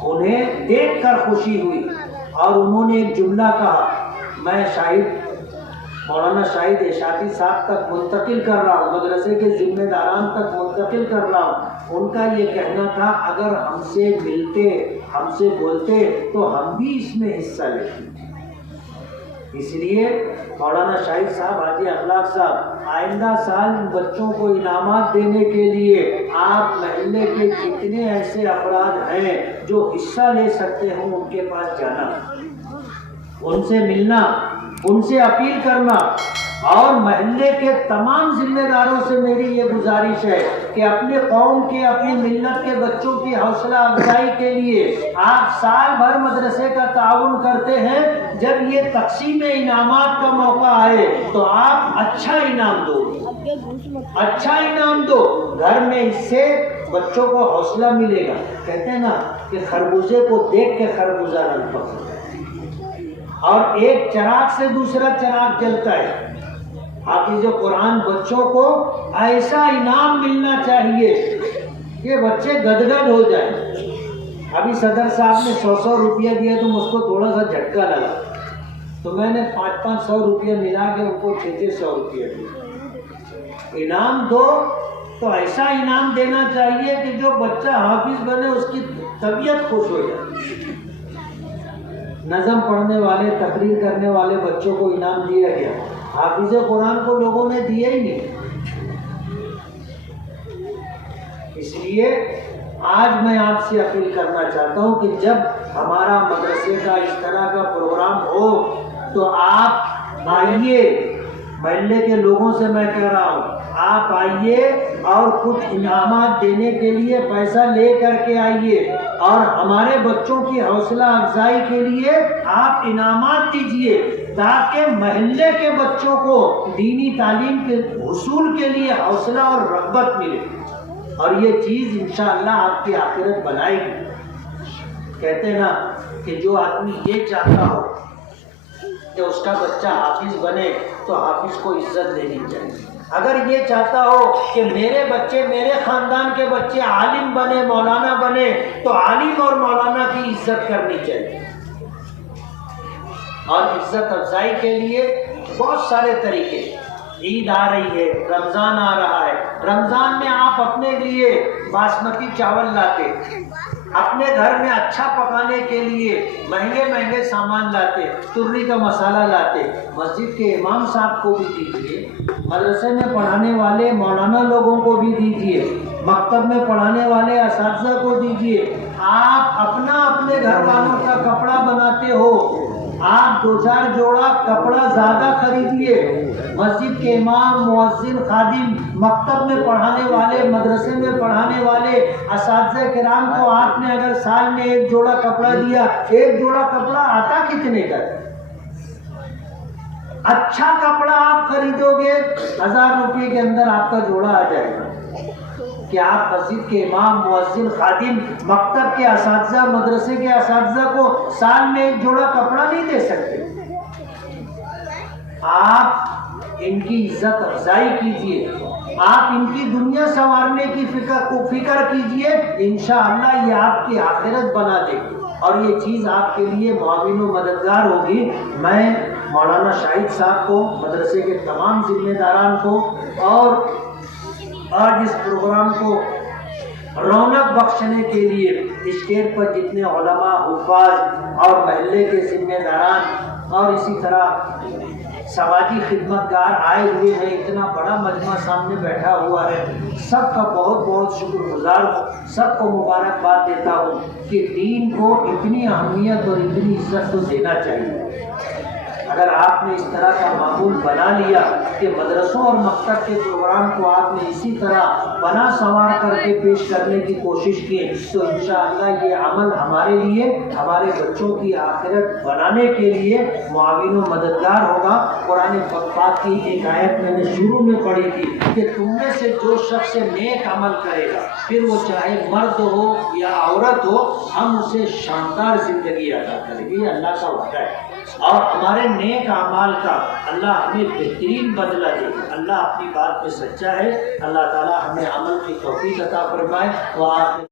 انہیں دیکھ کر خوشی ہوئی، اور انہوں نے ایک جملہ کہا، میں مولانا شاہد اشاعتی صاحب تک منتقل کر رہا ہوں، مدرسے کے ذمہ داران تک منتقل کر رہا ہوں۔ ان کا یہ کہنا تھا اگر ہم سے ملتے، ہم سے بولتے تو ہم بھی اس میں حصہ لیتے۔ اس لیے مولانا شاہد صاحب، حاجی اخلاق صاحب، آئندہ سال بچوں کو انعامات دینے کے لیے آپ محلے کے جتنے ایسے افراد ہیں جو حصہ لے سکتے ہوں ان کے پاس جانا، ان سے ملنا، ان سے اپیل کرنا اور محلے کے تمام ذمہ داروں سے میری یہ گزارش ہے کہ اپنے قوم کے، اپنی ملت کے بچوں کی حوصلہ افزائی کے لیے آپ سال بھر مدرسے کا تعاون کرتے ہیں، جب یہ تقسیم انعامات کا موقع آئے تو آپ اچھا انعام دو، اچھا انعام دو، گھر میں اس سے بچوں کو حوصلہ ملے گا۔ کہتے ہیں نا کہ خربوزے کو دیکھ کے خربوزہ رنگ پکڑتا، اور ایک چراغ سے دوسرا چراغ جلتا ہے۔ حافظ قرآن بچوں کو ایسا انعام ملنا چاہیے کہ بچے گدگد ہو جائیں۔ ابھی صدر صاحب نے 100 روپیہ دیا تو مجھ کو تھوڑا سا جھٹکا لگا، تو میں نے 500 روپیہ ملا کے ان کو 600 روپیہ دیا۔ انعام دو تو ایسا انعام دینا چاہیے کہ جو بچہ حافظ بنے اس کی طبیعت خوش ہو جائے۔ نظم پڑھنے والے، تقریر کرنے والے بچوں کو انعام دیا گیا، حافظ قرآن کو لوگوں نے دیا ہی نہیں۔ اس لیے آج میں آپ سے اپیل کرنا چاہتا ہوں کہ جب ہمارا مدرسے کا اس طرح کا پروگرام ہو تو آپ آئیے، محلے کے لوگوں سے میں کہہ رہا ہوں، آپ آئیے اور کچھ انعامات دینے کے لیے پیسہ لے کر کے آئیے، اور ہمارے بچوں کی حوصلہ افزائی کے لیے آپ انعامات دیجیے، تاکہ محلے کے بچوں کو دینی تعلیم کے حصول کے لیے حوصلہ اور رغبت ملے، اور یہ چیز انشاءاللہ آپ کی آخرت بنائے گی۔ کہتے ہیں نا کہ جو آدمی یہ چاہتا ہو کہ اس کا بچہ حافظ بنے تو حافظ کو عزت دینی چاہیے۔ اگر یہ چاہتا ہو کہ میرے بچے، میرے خاندان کے بچے عالم بنے، مولانا بنے، تو عالم اور مولانا کی عزت کرنی چاہیے۔ اور عزت افزائی کے لیے بہت سارے طریقے، عید آ رہی ہے، رمضان آ رہا ہے، رمضان میں آپ اپنے لیے باسمتی چاول لاتے، اپنے گھر میں اچھا پکانے کے لیے مہنگے مہنگے سامان لاتے، ترئی کا مسالہ لاتے، مسجد کے امام صاحب کو بھی دیجیے، مدرسے میں پڑھانے والے مولانا لوگوں کو بھی دیجیے، مکتب میں پڑھانے والے اساتذہ کو دیجیے۔ آپ اپنا اپنے گھر والوں کا کپڑا بناتے ہو، آپ 2-4 جوڑا کپڑا زیادہ خریدیے، مسجد کے امام، مؤذن، خادم، مکتب میں پڑھانے والے، مدرسے میں پڑھانے والے اساتذہ کرام کو آپ نے اگر سال میں 1 جوڑا کپڑا دیا، 1 جوڑا کپڑا آتا کتنے کا؟ اچھا کپڑا آپ خریدو گے 1000 روپے کے اندر آپ کا جوڑا آ جائے گا۔ کہ آپ مسجد کے امام، مؤذن، خادم، مکتب کے اساتذہ، مدرسے کے اساتذہ کو سال میں 1 جوڑا کپڑا نہیں دے سکتے؟ آپ ان کی عزت افزائی کیجئے، آپ ان کی دنیا سنوارنے کی فکر کیجئے، انشاءاللہ یہ آپ کی آخرت بنا دے گی، اور یہ چیز آپ کے لیے معاون و مددگار ہوگی۔ میں مولانا شاہد صاحب کو، مدرسے کے تمام ذمہ داران کو، اور آج اس پروگرام کو رونق بخشنے کے لیے اسٹیج پر جتنے علماء، حفاظ اور محلے کے ذمہ داران اور اسی طرح سماجی خدمتگار آئے ہوئے ہیں، اتنا بڑا مجمع سامنے بیٹھا ہوا ہے، سب کا بہت بہت شکر گزار ہوں، سب کو مبارکباد دیتا ہوں کہ دین کو اتنی اہمیت اور اتنی عزت تو دینا چاہیے۔ اگر آپ نے اس طرح کا معمول بنا لیا کہ مدرسوں اور مکتب کے پروگرام کو آپ نے اسی طرح بنا سنوار کر کے پیش کرنے کی کوشش کی، تو انشاءاللہ یہ عمل ہمارے لیے، ہمارے بچوں کی آخرت بنانے کے لیے معاون و مددگار ہوگا۔ قرآن پاک کی ایک آیت میں نے شروع میں پڑھی تھی کہ تم میں سے جو شخص نیک عمل کرے گا، پھر وہ چاہے مرد ہو یا عورت ہو، ہم اسے شاندار زندگی عطا کریں گے۔ یہ اللہ کا وعدہ ہے، اور ہمارے نیک اعمال کا اللہ ہمیں بہترین بدلہ دے گا۔ اللہ اپنی بات میں سچا ہے۔ اللہ تعالی ہمیں عمل کی توفیق عطا فرمائے۔